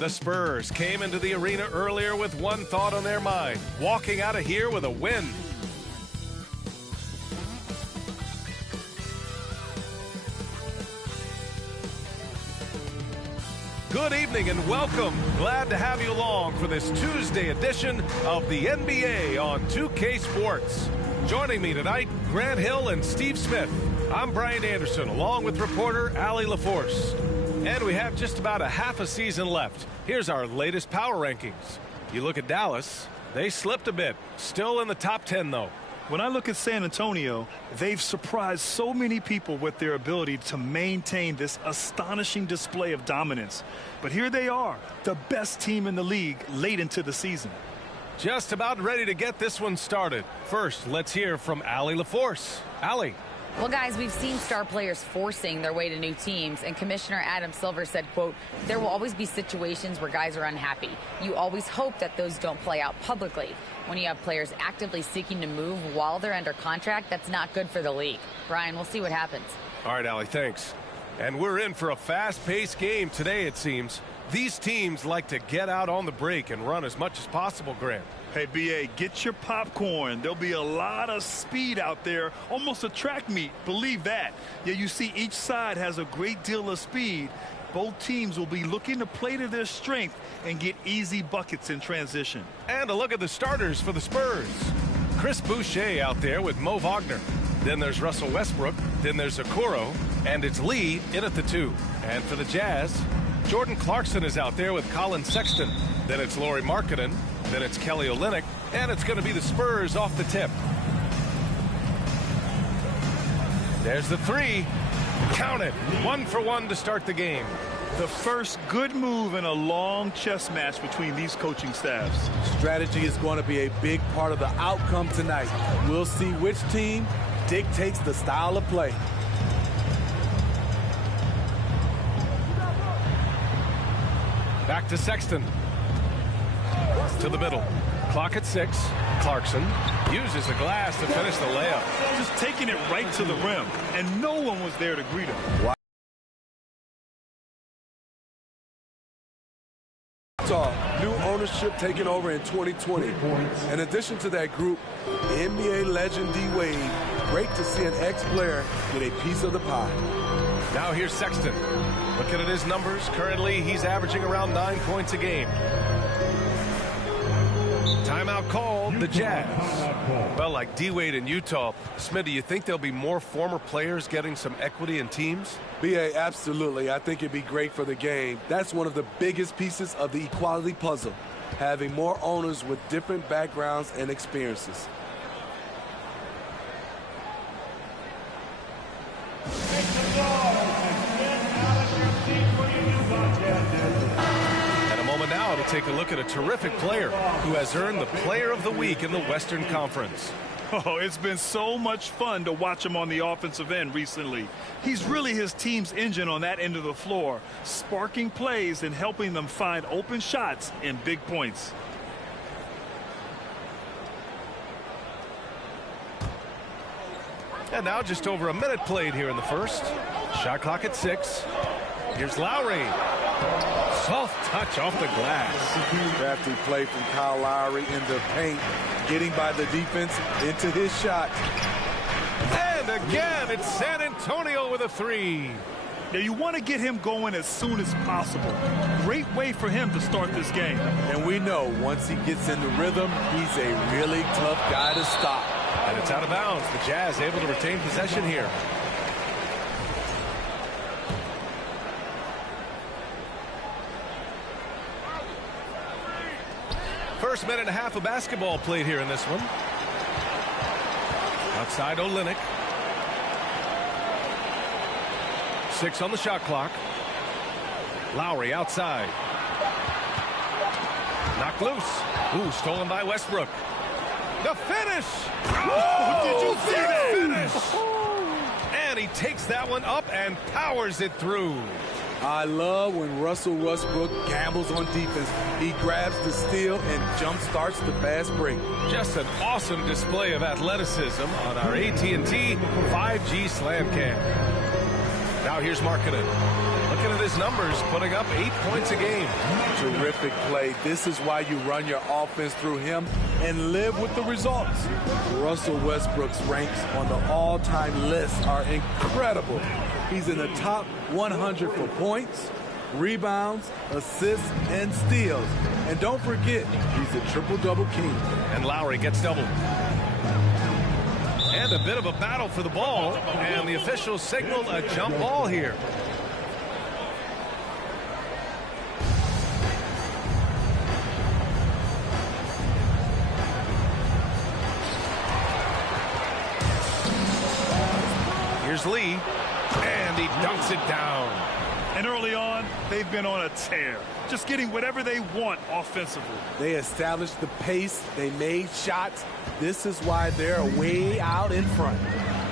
The Spurs came into the arena earlier with one thought on their mind, walking out of here with a win. Good evening and welcome. Glad to have you along for this Tuesday edition of the NBA on 2K Sports. Joining me tonight, Grant Hill and Steve Smith. I'm Brian Anderson, along with reporter Allie LaForce. And we have just about a half a season left. Here's our latest power rankings. You look at Dallas, they slipped a bit. Still in the top 10, though. When I look at San Antonio, they've surprised so many people with their ability to maintain this astonishing display of dominance. But here they are, the best team in the league late into the season. Just about ready to get this one started. First, let's hear from Allie LaForce. Allie. Well, guys, we've seen star players forcing their way to new teams, and Commissioner Adam Silver said, quote, there will always be situations where guys are unhappy. You always hope that those don't play out publicly. When you have players actively seeking to move while they're under contract, that's not good for the league. Brian, we'll see what happens. All right, Allie, thanks. And we're in for a fast-paced game today, it seems. These teams like to get out on the break and run as much as possible, Grant. Hey, B.A., get your popcorn. There'll be a lot of speed out there, almost a track meet. Believe that. Yeah, you see each side has a great deal of speed. Both teams will be looking to play to their strength and get easy buckets in transition. And a look at the starters for the Spurs. Chris Boucher out there with Mo Wagner. Then there's Russell Westbrook. Then there's Okoro. And it's Lee in at the 2. And for the Jazz, Jordan Clarkson is out there with Colin Sexton. Then it's Lauri Markkanen. Then it's Kelly Olynyk. And it's going to be the Spurs off the tip. There's the 3. Count it. 1 for 1 to start the game. The first good move in a long chess match between these coaching staffs. Strategy is going to be a big part of the outcome tonight. We'll see which team dictates the style of play. Back to Sexton. To the middle. Clock at 6. Clarkson uses the glass to finish the layup. Just taking it right to the rim, and no one was there to greet him. Wow. New ownership taking over in 2020. In addition to that group, NBA legend D-Wade. Great to see an ex-player get a piece of the pie. Now here's Sexton. Looking at his numbers, currently he's averaging around 9 points a game. Timeout called, the Jazz. Well, like D-Wade in Utah, Smith, do you think there'll be more former players getting some equity in teams? B.A., absolutely. I think it'd be great for the game. That's one of the biggest pieces of the equality puzzle, having more owners with different backgrounds and experiences. Now to take a look at a terrific player who has earned the Player of the Week in the Western Conference. Oh, it's been so much fun to watch him on the offensive end recently. He's really his team's engine on that end of the floor, sparking plays and helping them find open shots and big points. And now just over a minute played here in the first. Shot clock at 6. Here's Lowry. Soft touch off the glass. Crafty play from Kyle Lowry in the paint, getting by the defense into his shot. And again, it's San Antonio with a 3. Now you want to get him going as soon as possible. Great way for him to start this game. And we know once he gets in the rhythm, he's a really tough guy to stop. And it's out of bounds. The Jazz able to retain possession here. First minute and a half of basketball played here in this one. Outside Olynyk. 6 on the shot clock. Lowry outside. Knocked loose. Ooh, stolen by Westbrook. The finish! Oh, did you see that? Finish! And he takes that one up and powers it through. I love when Russell Westbrook gambles on defense. He grabs the steal and jump starts the fast break. Just an awesome display of athleticism on our AT&T 5G Slam Cam. Now here's Markkanen. Look looking at his numbers, putting up 8 points a game. Terrific play. This is why you run your offense through him and live with the results. Russell Westbrook's ranks on the all-time list are incredible. He's in the top 100 for points, rebounds, assists, and steals. And don't forget, he's a triple-double king. And Lowry gets doubled. And a bit of a battle for the ball, and the officials signal a jump ball here. Here's Lee, and he dunks it down. And early on, they've been on a tear, just getting whatever they want offensively. They established the pace. They made shots. This is why they're way out in front.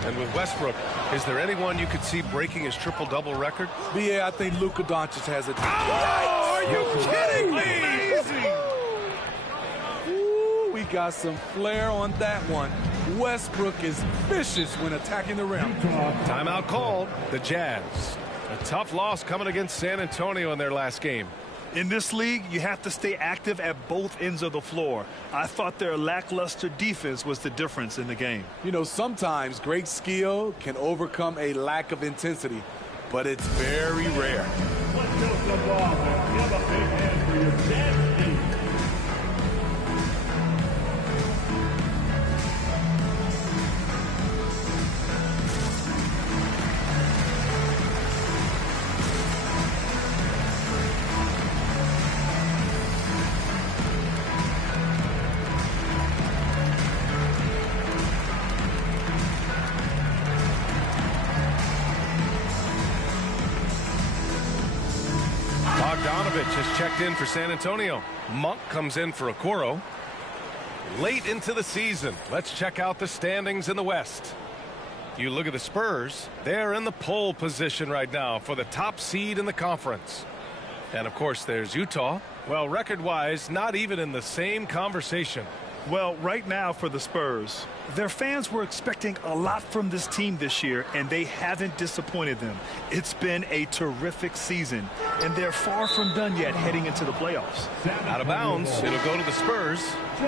And with Westbrook, is there anyone you could see breaking his triple-double record? Yeah, I think Luka Doncic has it. Oh, are you kidding me? Amazing! Ooh, we got some flair on that one. Westbrook is vicious when attacking the rim. Timeout called. The Jazz. A tough loss coming against San Antonio in their last game. In this league, you have to stay active at both ends of the floor. I thought their lackluster defense was the difference in the game. You know, sometimes great skill can overcome a lack of intensity, but it's very rare. Has checked in for San Antonio. Monk comes in for Okoro. Late into the season, let's check out the standings in the West. You look at the Spurs, they're in the pole position right now for the top seed in the conference. And of course there's Utah. Well, record-wise, not even in the same conversation. Well, right now for the Spurs, their fans were expecting a lot from this team this year, and they haven't disappointed them. It's been a terrific season, and they're far from done yet heading into the playoffs. Out of bounds, it'll go to the Spurs.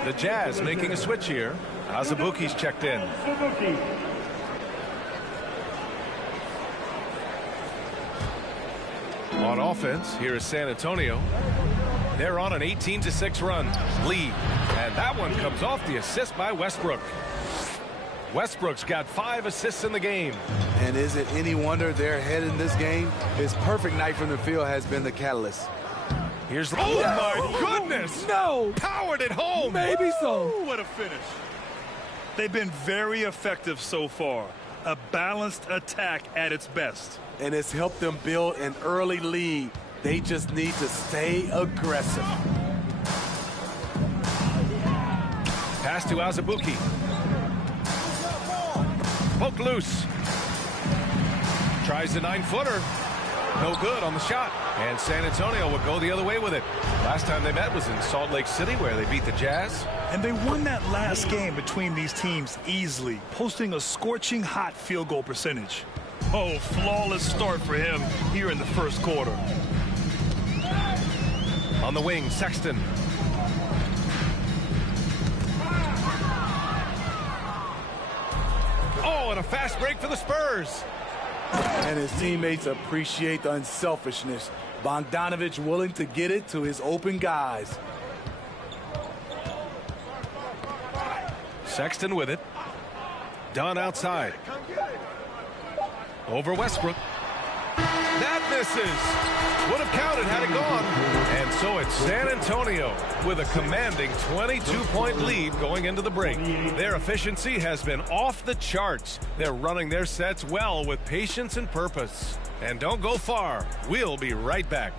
The Jazz making a switch here. Azubuike's checked in. On offense, here is San Antonio. They're on an 18-6 run. Lee. And that one comes off the assist by Westbrook. Westbrook's got 5 assists in the game. And is it any wonder they're ahead in this game? His perfect night from the field has been the catalyst. Here's the... Oh, my goodness! No! Powered it home! Maybe so. Ooh, what a finish. They've been very effective so far. A balanced attack at its best. And it's helped them build an early lead. They just need to stay aggressive. Pass to Azubuike. Poke loose. Tries the 9-footer. No good on the shot. And San Antonio will go the other way with it. Last time they met was in Salt Lake City, where they beat the Jazz. And they won that last game between these teams easily, posting a scorching hot field goal percentage. Oh, flawless start for him here in the first quarter. On the wing, Sexton. Oh, and a fast break for the Spurs. And his teammates appreciate the unselfishness. Bogdanovich willing to get it to his open guys. Sexton with it. Dunn outside. Over Westbrook. That misses. Would have counted had it gone. And so it's San Antonio with a commanding 22-point lead going into the break. Their efficiency has been off the charts. They're running their sets well with patience and purpose. And don't go far. We'll be right back.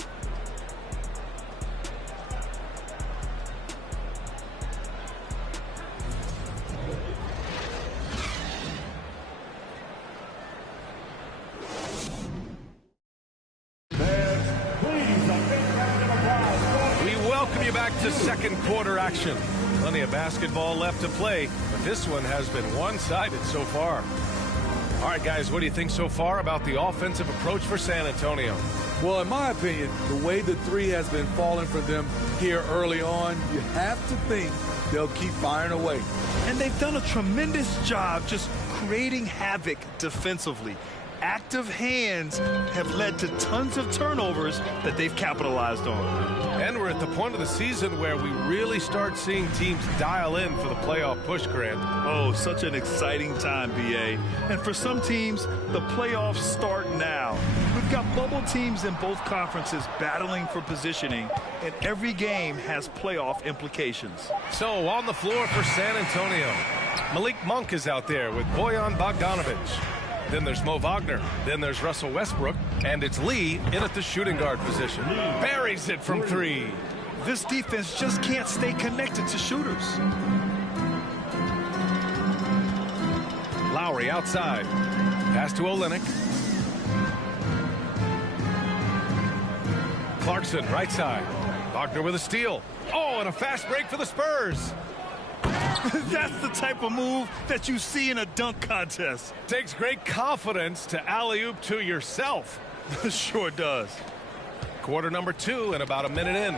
To second quarter action. Plenty of basketball left to play, but this one has been one-sided so far. All right, guys, what do you think so far about the offensive approach for San Antonio? Well, in my opinion, the way the three has been falling for them here early on, you have to think they'll keep firing away. And they've done a tremendous job just creating havoc defensively. Active hands have led to tons of turnovers that they've capitalized on. And we're at the point of the season where we really start seeing teams dial in for the playoff push, Grant. Oh, such an exciting time, BA. And for some teams, the playoffs start now. We've got bubble teams in both conferences battling for positioning, and every game has playoff implications. So on the floor for San Antonio, Malik Monk is out there with Bojan Bogdanovic. Then there's Mo Wagner. Then there's Russell Westbrook. And it's Lee in at the shooting guard position. Buries it from three. This defense just can't stay connected to shooters. Lowry outside. Pass to Olynyk. Clarkson right side. Wagner with a steal. Oh, and a fast break for the Spurs. That's the type of move that you see in a dunk contest. Takes great confidence to alley-oop to yourself. Sure does. Quarter number 2 and about a minute in.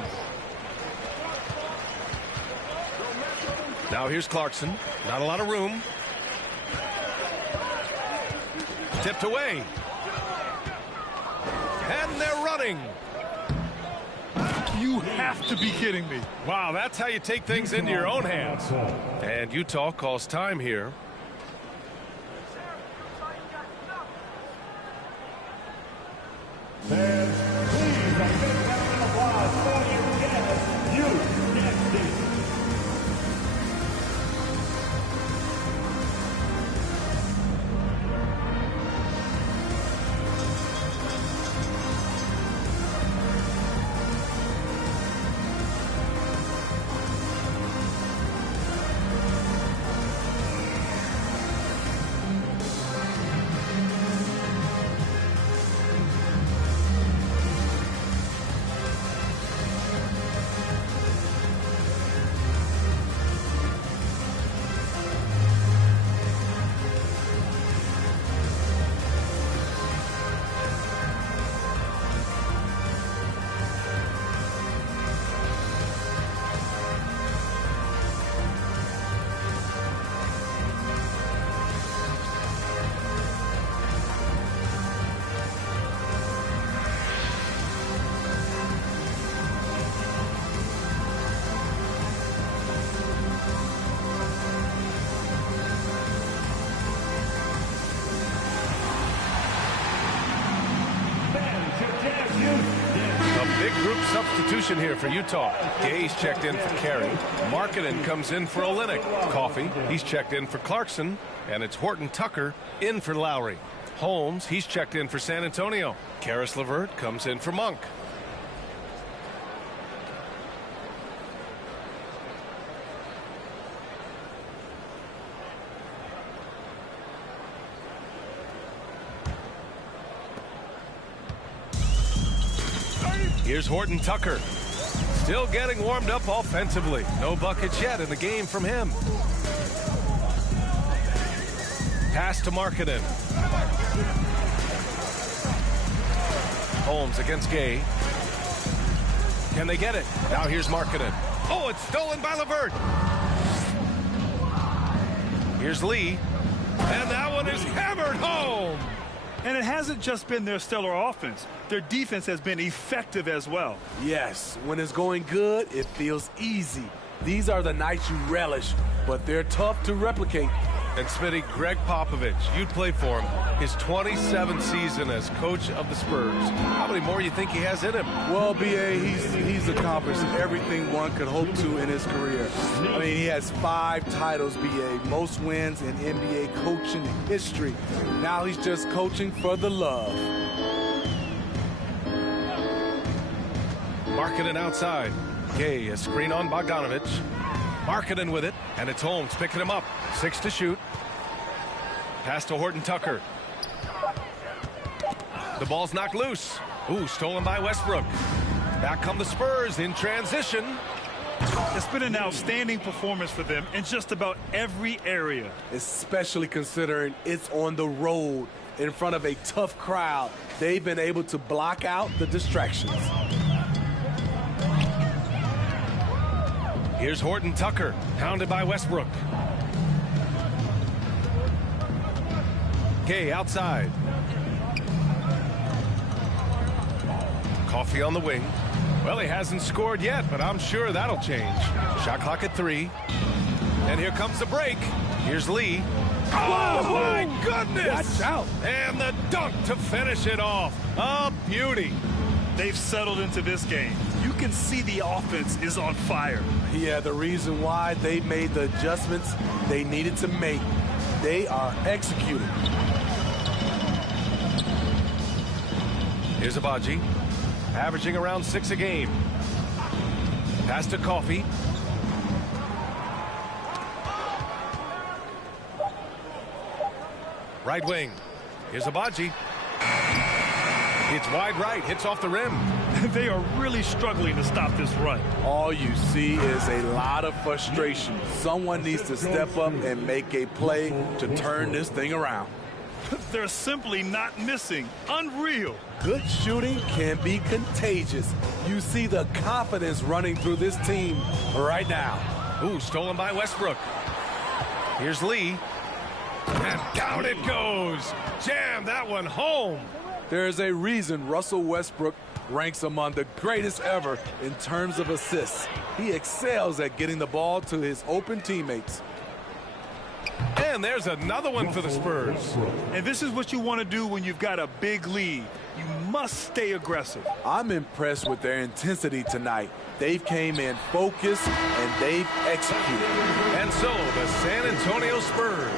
Now here's Clarkson. Not a lot of room. Tipped away. And they're running. You have to be kidding me. Wow, that's how you take things into your own hands. And Utah calls time here. Fans, please, a big round of applause for your guest, UNC. Substitution here for Utah. Gay's checked in for Carey. Markkanen comes in for Olynyk. Coffey, he's checked in for Clarkson. And it's Horton Tucker in for Lowry. Holmes, he's checked in for San Antonio. Karis LeVert comes in for Monk. Here's Horton Tucker. Still getting warmed up offensively. No buckets yet in the game from him. Pass to Markkanen. Holmes against Gay. Can they get it? Now here's Markkanen. Oh, it's stolen by LeVert. Here's Lee. And that one is hammered home. And it hasn't just been their stellar offense. Their defense has been effective as well. Yes, when it's going good, it feels easy. These are the nights you relish, but they're tough to replicate. And Smitty, Greg Popovich, you'd play for him. His 27th season as coach of the Spurs. How many more you think he has in him? Well, B.A., he's accomplished everything one could hope to in his career. I mean, he has 5 titles, B.A., most wins in NBA coaching history. Now he's just coaching for the love. Markkanen outside. Gay, a screen on Bogdanovic. Markkanen with it, and it's Holmes picking him up. 6 to shoot. Pass to Horton Tucker. The ball's knocked loose. Ooh, stolen by Westbrook. Back come the Spurs in transition. It's been an outstanding performance for them in just about every area. Especially considering it's on the road. in front of a tough crowd, they've been able to block out the distractions. Here's Horton Tucker, hounded by Westbrook. Gay outside. Coffee on the wing. Well, he hasn't scored yet, but I'm sure that'll change. Shot clock at 3. And here comes the break. Here's Lee. Oh, my goodness! Watch out. And the dunk to finish it off. A beauty. They've settled into this game. You can see the offense is on fire. Yeah, the reason why they made the adjustments they needed to make. They are executing. Here's Abaji, averaging around 6 a game. Pass to Coffee. Right wing. Here's Abaji. It's wide right, hits off the rim. They are really struggling to stop this run. All you see is a lot of frustration. Someone needs to step up and make a play to turn this thing around. They're simply not missing. Unreal. Good shooting can be contagious. You see the confidence running through this team right now. Ooh, stolen by Westbrook. Here's Lee. And down it goes. Jam that one home. There's a reason Russell Westbrook ranks among the greatest ever in terms of assists. He excels at getting the ball to his open teammates. And there's another one for the Spurs. And this is what you want to do when you've got a big lead. You must stay aggressive. I'm impressed with their intensity tonight. They've came in focused and they've executed. And so the San Antonio Spurs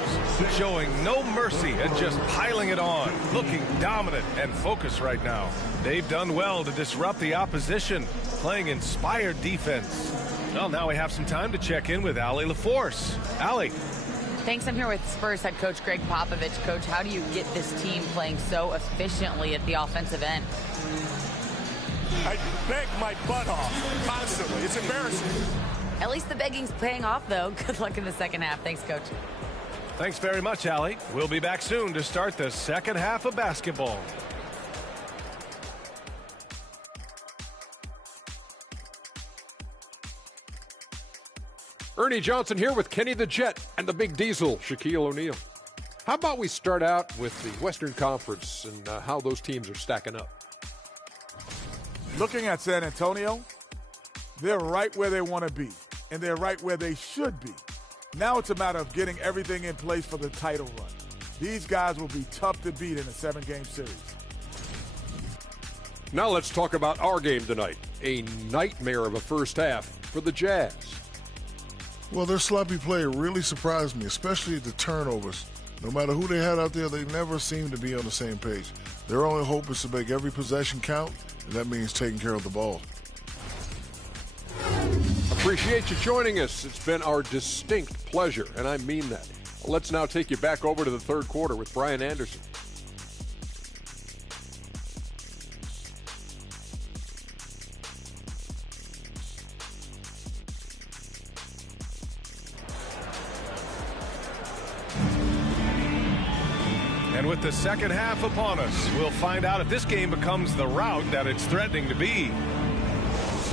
showing no mercy and just piling it on, looking dominant and focused right now. They've done well to disrupt the opposition, playing inspired defense. Well, now we have some time to check in with Allie LaForce. Allie. Thanks. I'm here with Spurs head coach Greg Popovich. Coach, how do you get this team playing so efficiently at the offensive end? I beg my butt off constantly. It's embarrassing. At least the begging's paying off, though. Good luck in the second half. Thanks, Coach. Thanks very much, Allie. We'll be back soon to start the second half of basketball. Ernie Johnson here with Kenny the Jet and the Big Diesel, Shaquille O'Neal. How about we start out with the Western Conference and how those teams are stacking up? Looking at San Antonio, they're right where they want to be, and they're right where they should be. Now it's a matter of getting everything in place for the title run. These guys will be tough to beat in a 7-game series. Now let's talk about our game tonight. A nightmare of a first half for the Jazz. Well, their sloppy play really surprised me, especially the turnovers. No matter who they had out there, they never seemed to be on the same page. Their only hope is to make every possession count, and that means taking care of the ball. Appreciate you joining us. It's been our distinct pleasure, and I mean that. Let's now take you back over to the third quarter with Brian Anderson. And with the second half upon us, we'll find out if this game becomes the rout that it's threatening to be.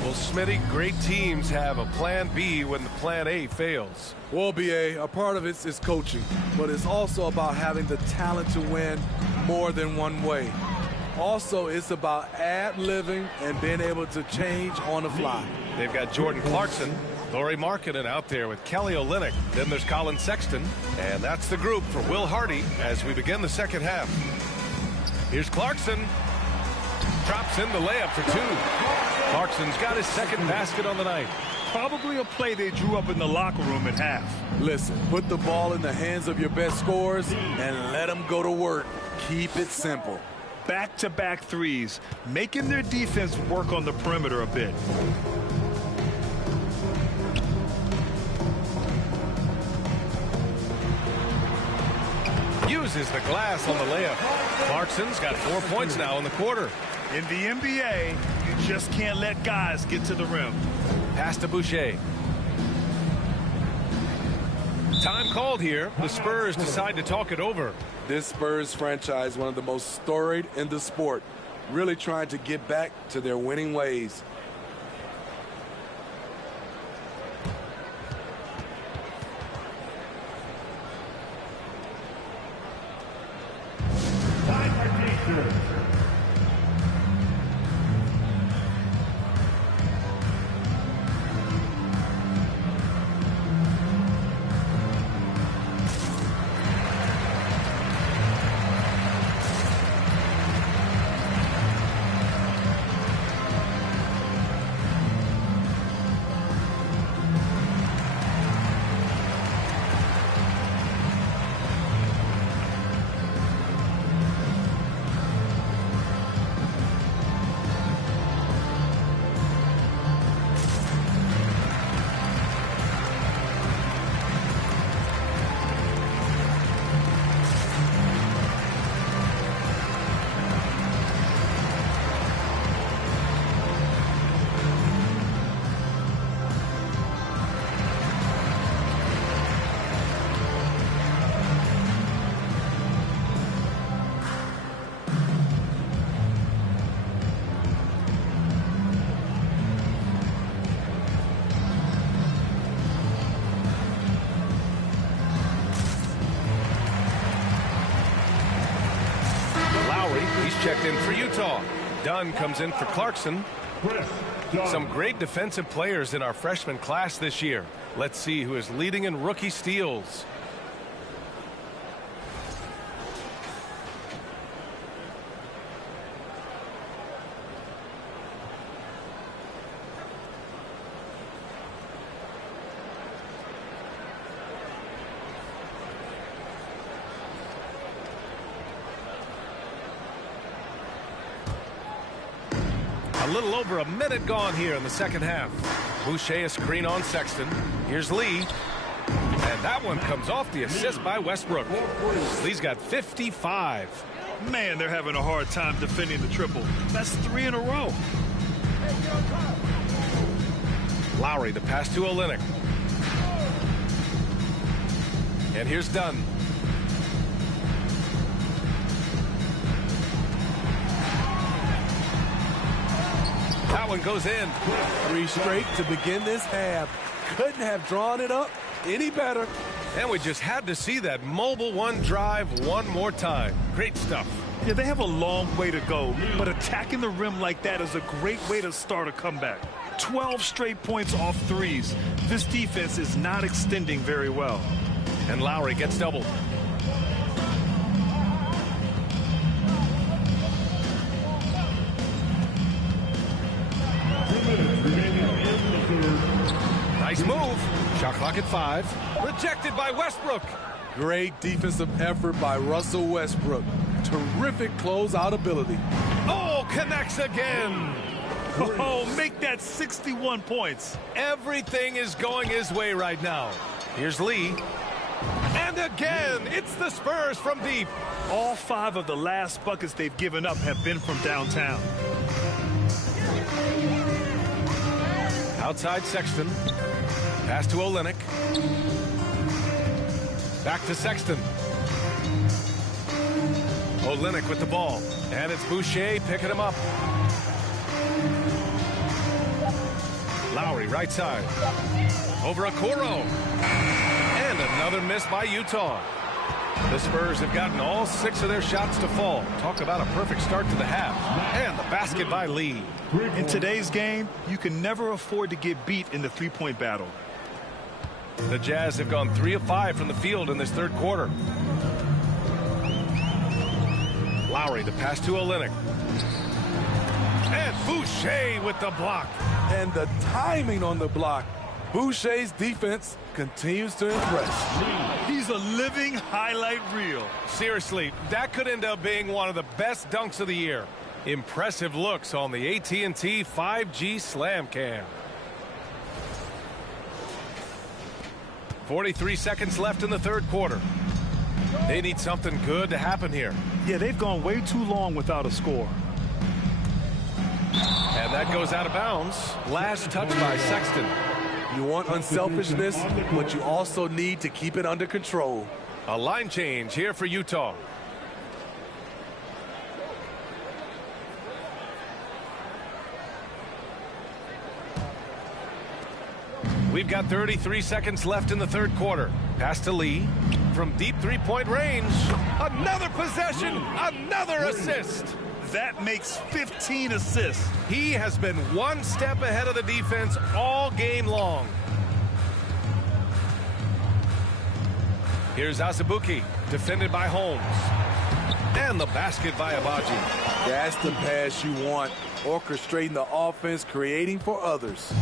Well, Smitty, great teams have a plan B when the plan A fails. Well, BA, a part of it is coaching, but it's also about having the talent to win more than one way. Also, it's about ad-libbing and being able to change on the fly. They've got Jordan Clarkson, Lauri Markkanen out there with Kelly Olynyk. Then there's Colin Sexton. And that's the group for Will Hardy as we begin the second half. Here's Clarkson. Drops in the layup for 2. Clarkson's got his second basket on the night. Probably a play they drew up in the locker room at half. Listen, put the ball in the hands of your best scorers and let them go to work. Keep it simple. Back-to-back threes, making their defense work on the perimeter a bit. Uses the glass on the layup. Clarkson's got 4 points now in the quarter. In the NBA, you just can't let guys get to the rim. Pass to Boucher. Time called here. The Spurs decide to talk it over. This Spurs franchise, one of the most storied in the sport, really trying to get back to their winning ways. Checked in for Utah. Dunn comes in for Clarkson. Some great defensive players in our freshman class this year. Let's see who is leading in rookie steals. A little over a minute gone here in the second half. Boucher a screen on Sexton. Here's Lee. And that one comes off the assist by Westbrook. Lee's got 55. Man, they're having a hard time defending the triple. That's 3 in a row. Lowry, the pass to Olynyk. And here's Dunn. That one goes in. 3 straight to begin this half. Couldn't have drawn it up any better. And we just had to see that mobile one drive one more time. Great stuff. Yeah, they have a long way to go, but attacking the rim like that is a great way to start a comeback. 12 straight points off threes. This defense is not extending very well. And Lowry gets doubled. Nice move. Shot clock at 5. Rejected by Westbrook. Great defensive effort by Russell Westbrook. Terrific closeout ability. Oh, connects again. Oh, make that 61 points. Everything is going his way right now. Here's Lee. And again, it's the Spurs from deep. All 5 of the last buckets they've given up have been from downtown. Outside Sexton. Pass to Olynyk. Back to Sexton. Olynyk with the ball. And it's Boucher picking him up. Lowry right side. Over Okoro. And another miss by Utah. The Spurs have gotten all 6 of their shots to fall. Talk about a perfect start to the half. And the basket by Lee. In today's game, you can never afford to get beat in the three-point battle. The Jazz have gone 3 of 5 from the field in this third quarter. Lowry, the pass to Olynyk. And Boucher with the block. And the timing on the block. Boucher's defense continues to impress. He's a living highlight reel. Seriously, that could end up being one of the best dunks of the year. Impressive looks on the AT&T 5G Slam Cam. 43 seconds left in the third quarter. They need something good to happen here. Yeah, they've gone way too long without a score. And that goes out of bounds. Last touch by Sexton. You want unselfishness, but you also need to keep it under control. A line change here for Utah. We've got 33 seconds left in the third quarter. Pass to Lee from deep three-point range. Another possession, another assist. That makes 15 assists. He has been one step ahead of the defense all game long. Here's Azubuike, defended by Holmes. And the basket by Abaji. That's the pass you want. Orchestrating the offense, creating for others.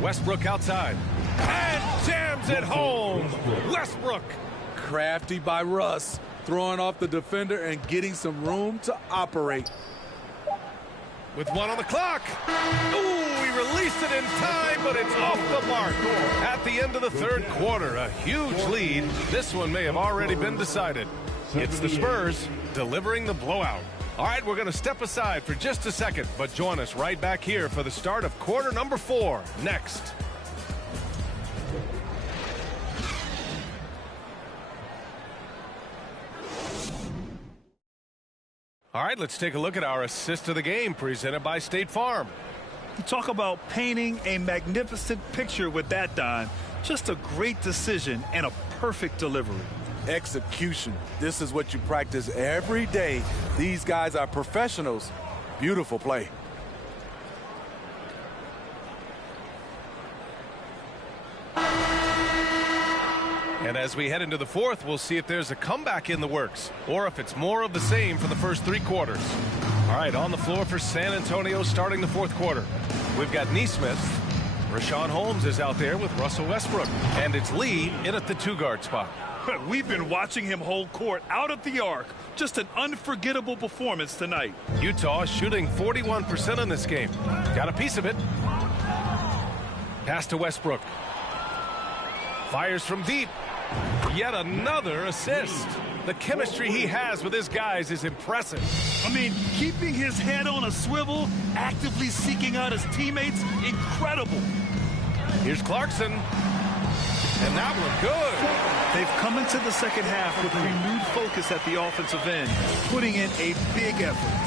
Westbrook outside. And jams it home. Westbrook. Crafty by Russ. Throwing off the defender and getting some room to operate. With one on the clock. Ooh, he released it in time, but it's off the mark. At the end of the third quarter, a huge lead. This one may have already been decided. It's the Spurs delivering the blowout. All right, we're going to step aside for just a second, but join us right back here for the start of quarter number 4 next. All right, let's take a look at our assist of the game presented by State Farm. You talk about painting a magnificent picture with that dime. Just a great decision and a perfect delivery. Execution. This is what you practice every day. These guys are professionals. Beautiful play. And as we head into the fourth, we'll see if there's a comeback in the works or if it's more of the same for the first 3 quarters. All right, on the floor for San Antonio starting the fourth quarter. We've got Nesmith. Rashawn Holmes is out there with Russell Westbrook. And it's Lee in at the 2-guard spot. We've been watching him hold court out at the arc. Just an unforgettable performance tonight. Utah shooting 41% in this game. Got a piece of it. Pass to Westbrook. Fires from deep. Yet another assist. The chemistry he has with his guys is impressive. I mean, keeping his head on a swivel, actively seeking out his teammates, incredible. Here's Clarkson. And that one good. They've come into the second half with renewed focus at the offensive end, putting in a big effort.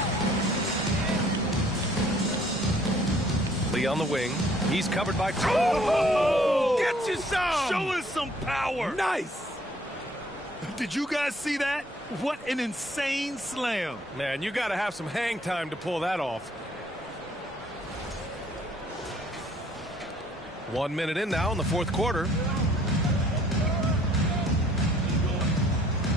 Lee on the wing. He's covered by... Oh! Get you some! Show us some power. Nice. Did you guys see that? What an insane slam. Man, you got to have some hang time to pull that off. 1 minute in now in the fourth quarter.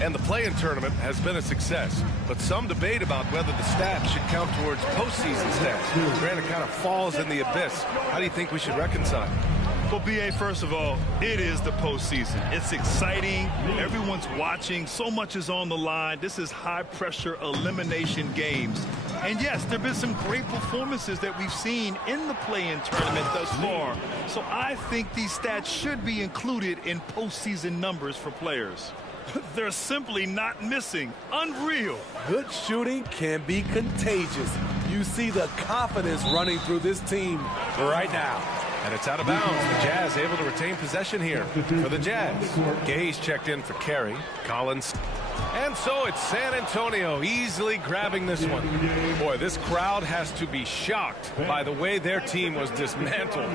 And the play-in tournament has been a success, but some debate about whether the stats should count towards postseason stats. Granted, kind of falls in the abyss. How do you think we should reconcile? Well, B.A., first of all, it is the postseason. It's exciting. Everyone's watching. So much is on the line. This is high-pressure elimination games. And, yes, there have been some great performances that we've seen in the play-in tournament thus far. So I think these stats should be included in postseason numbers for players. They're simply not missing. Unreal. Good shooting can be contagious. You see the confidence running through this team right now. And it's out of bounds. The Jazz able to retain possession here for the Jazz. Gay's checked in for Carey. Collins. And so it's San Antonio easily grabbing this one. Boy, this crowd has to be shocked by the way their team was dismantled.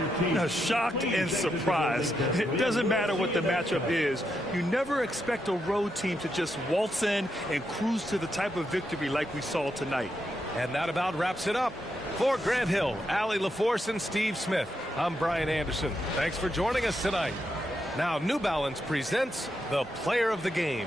Shocked and surprised. It doesn't matter what the matchup is. You never expect a road team to just waltz in and cruise to the type of victory like we saw tonight. And that about wraps it up. For Grant Hill, Allie LaForce, and Steve Smith, I'm Brian Anderson. Thanks for joining us tonight. Now, New Balance presents the Player of the Game.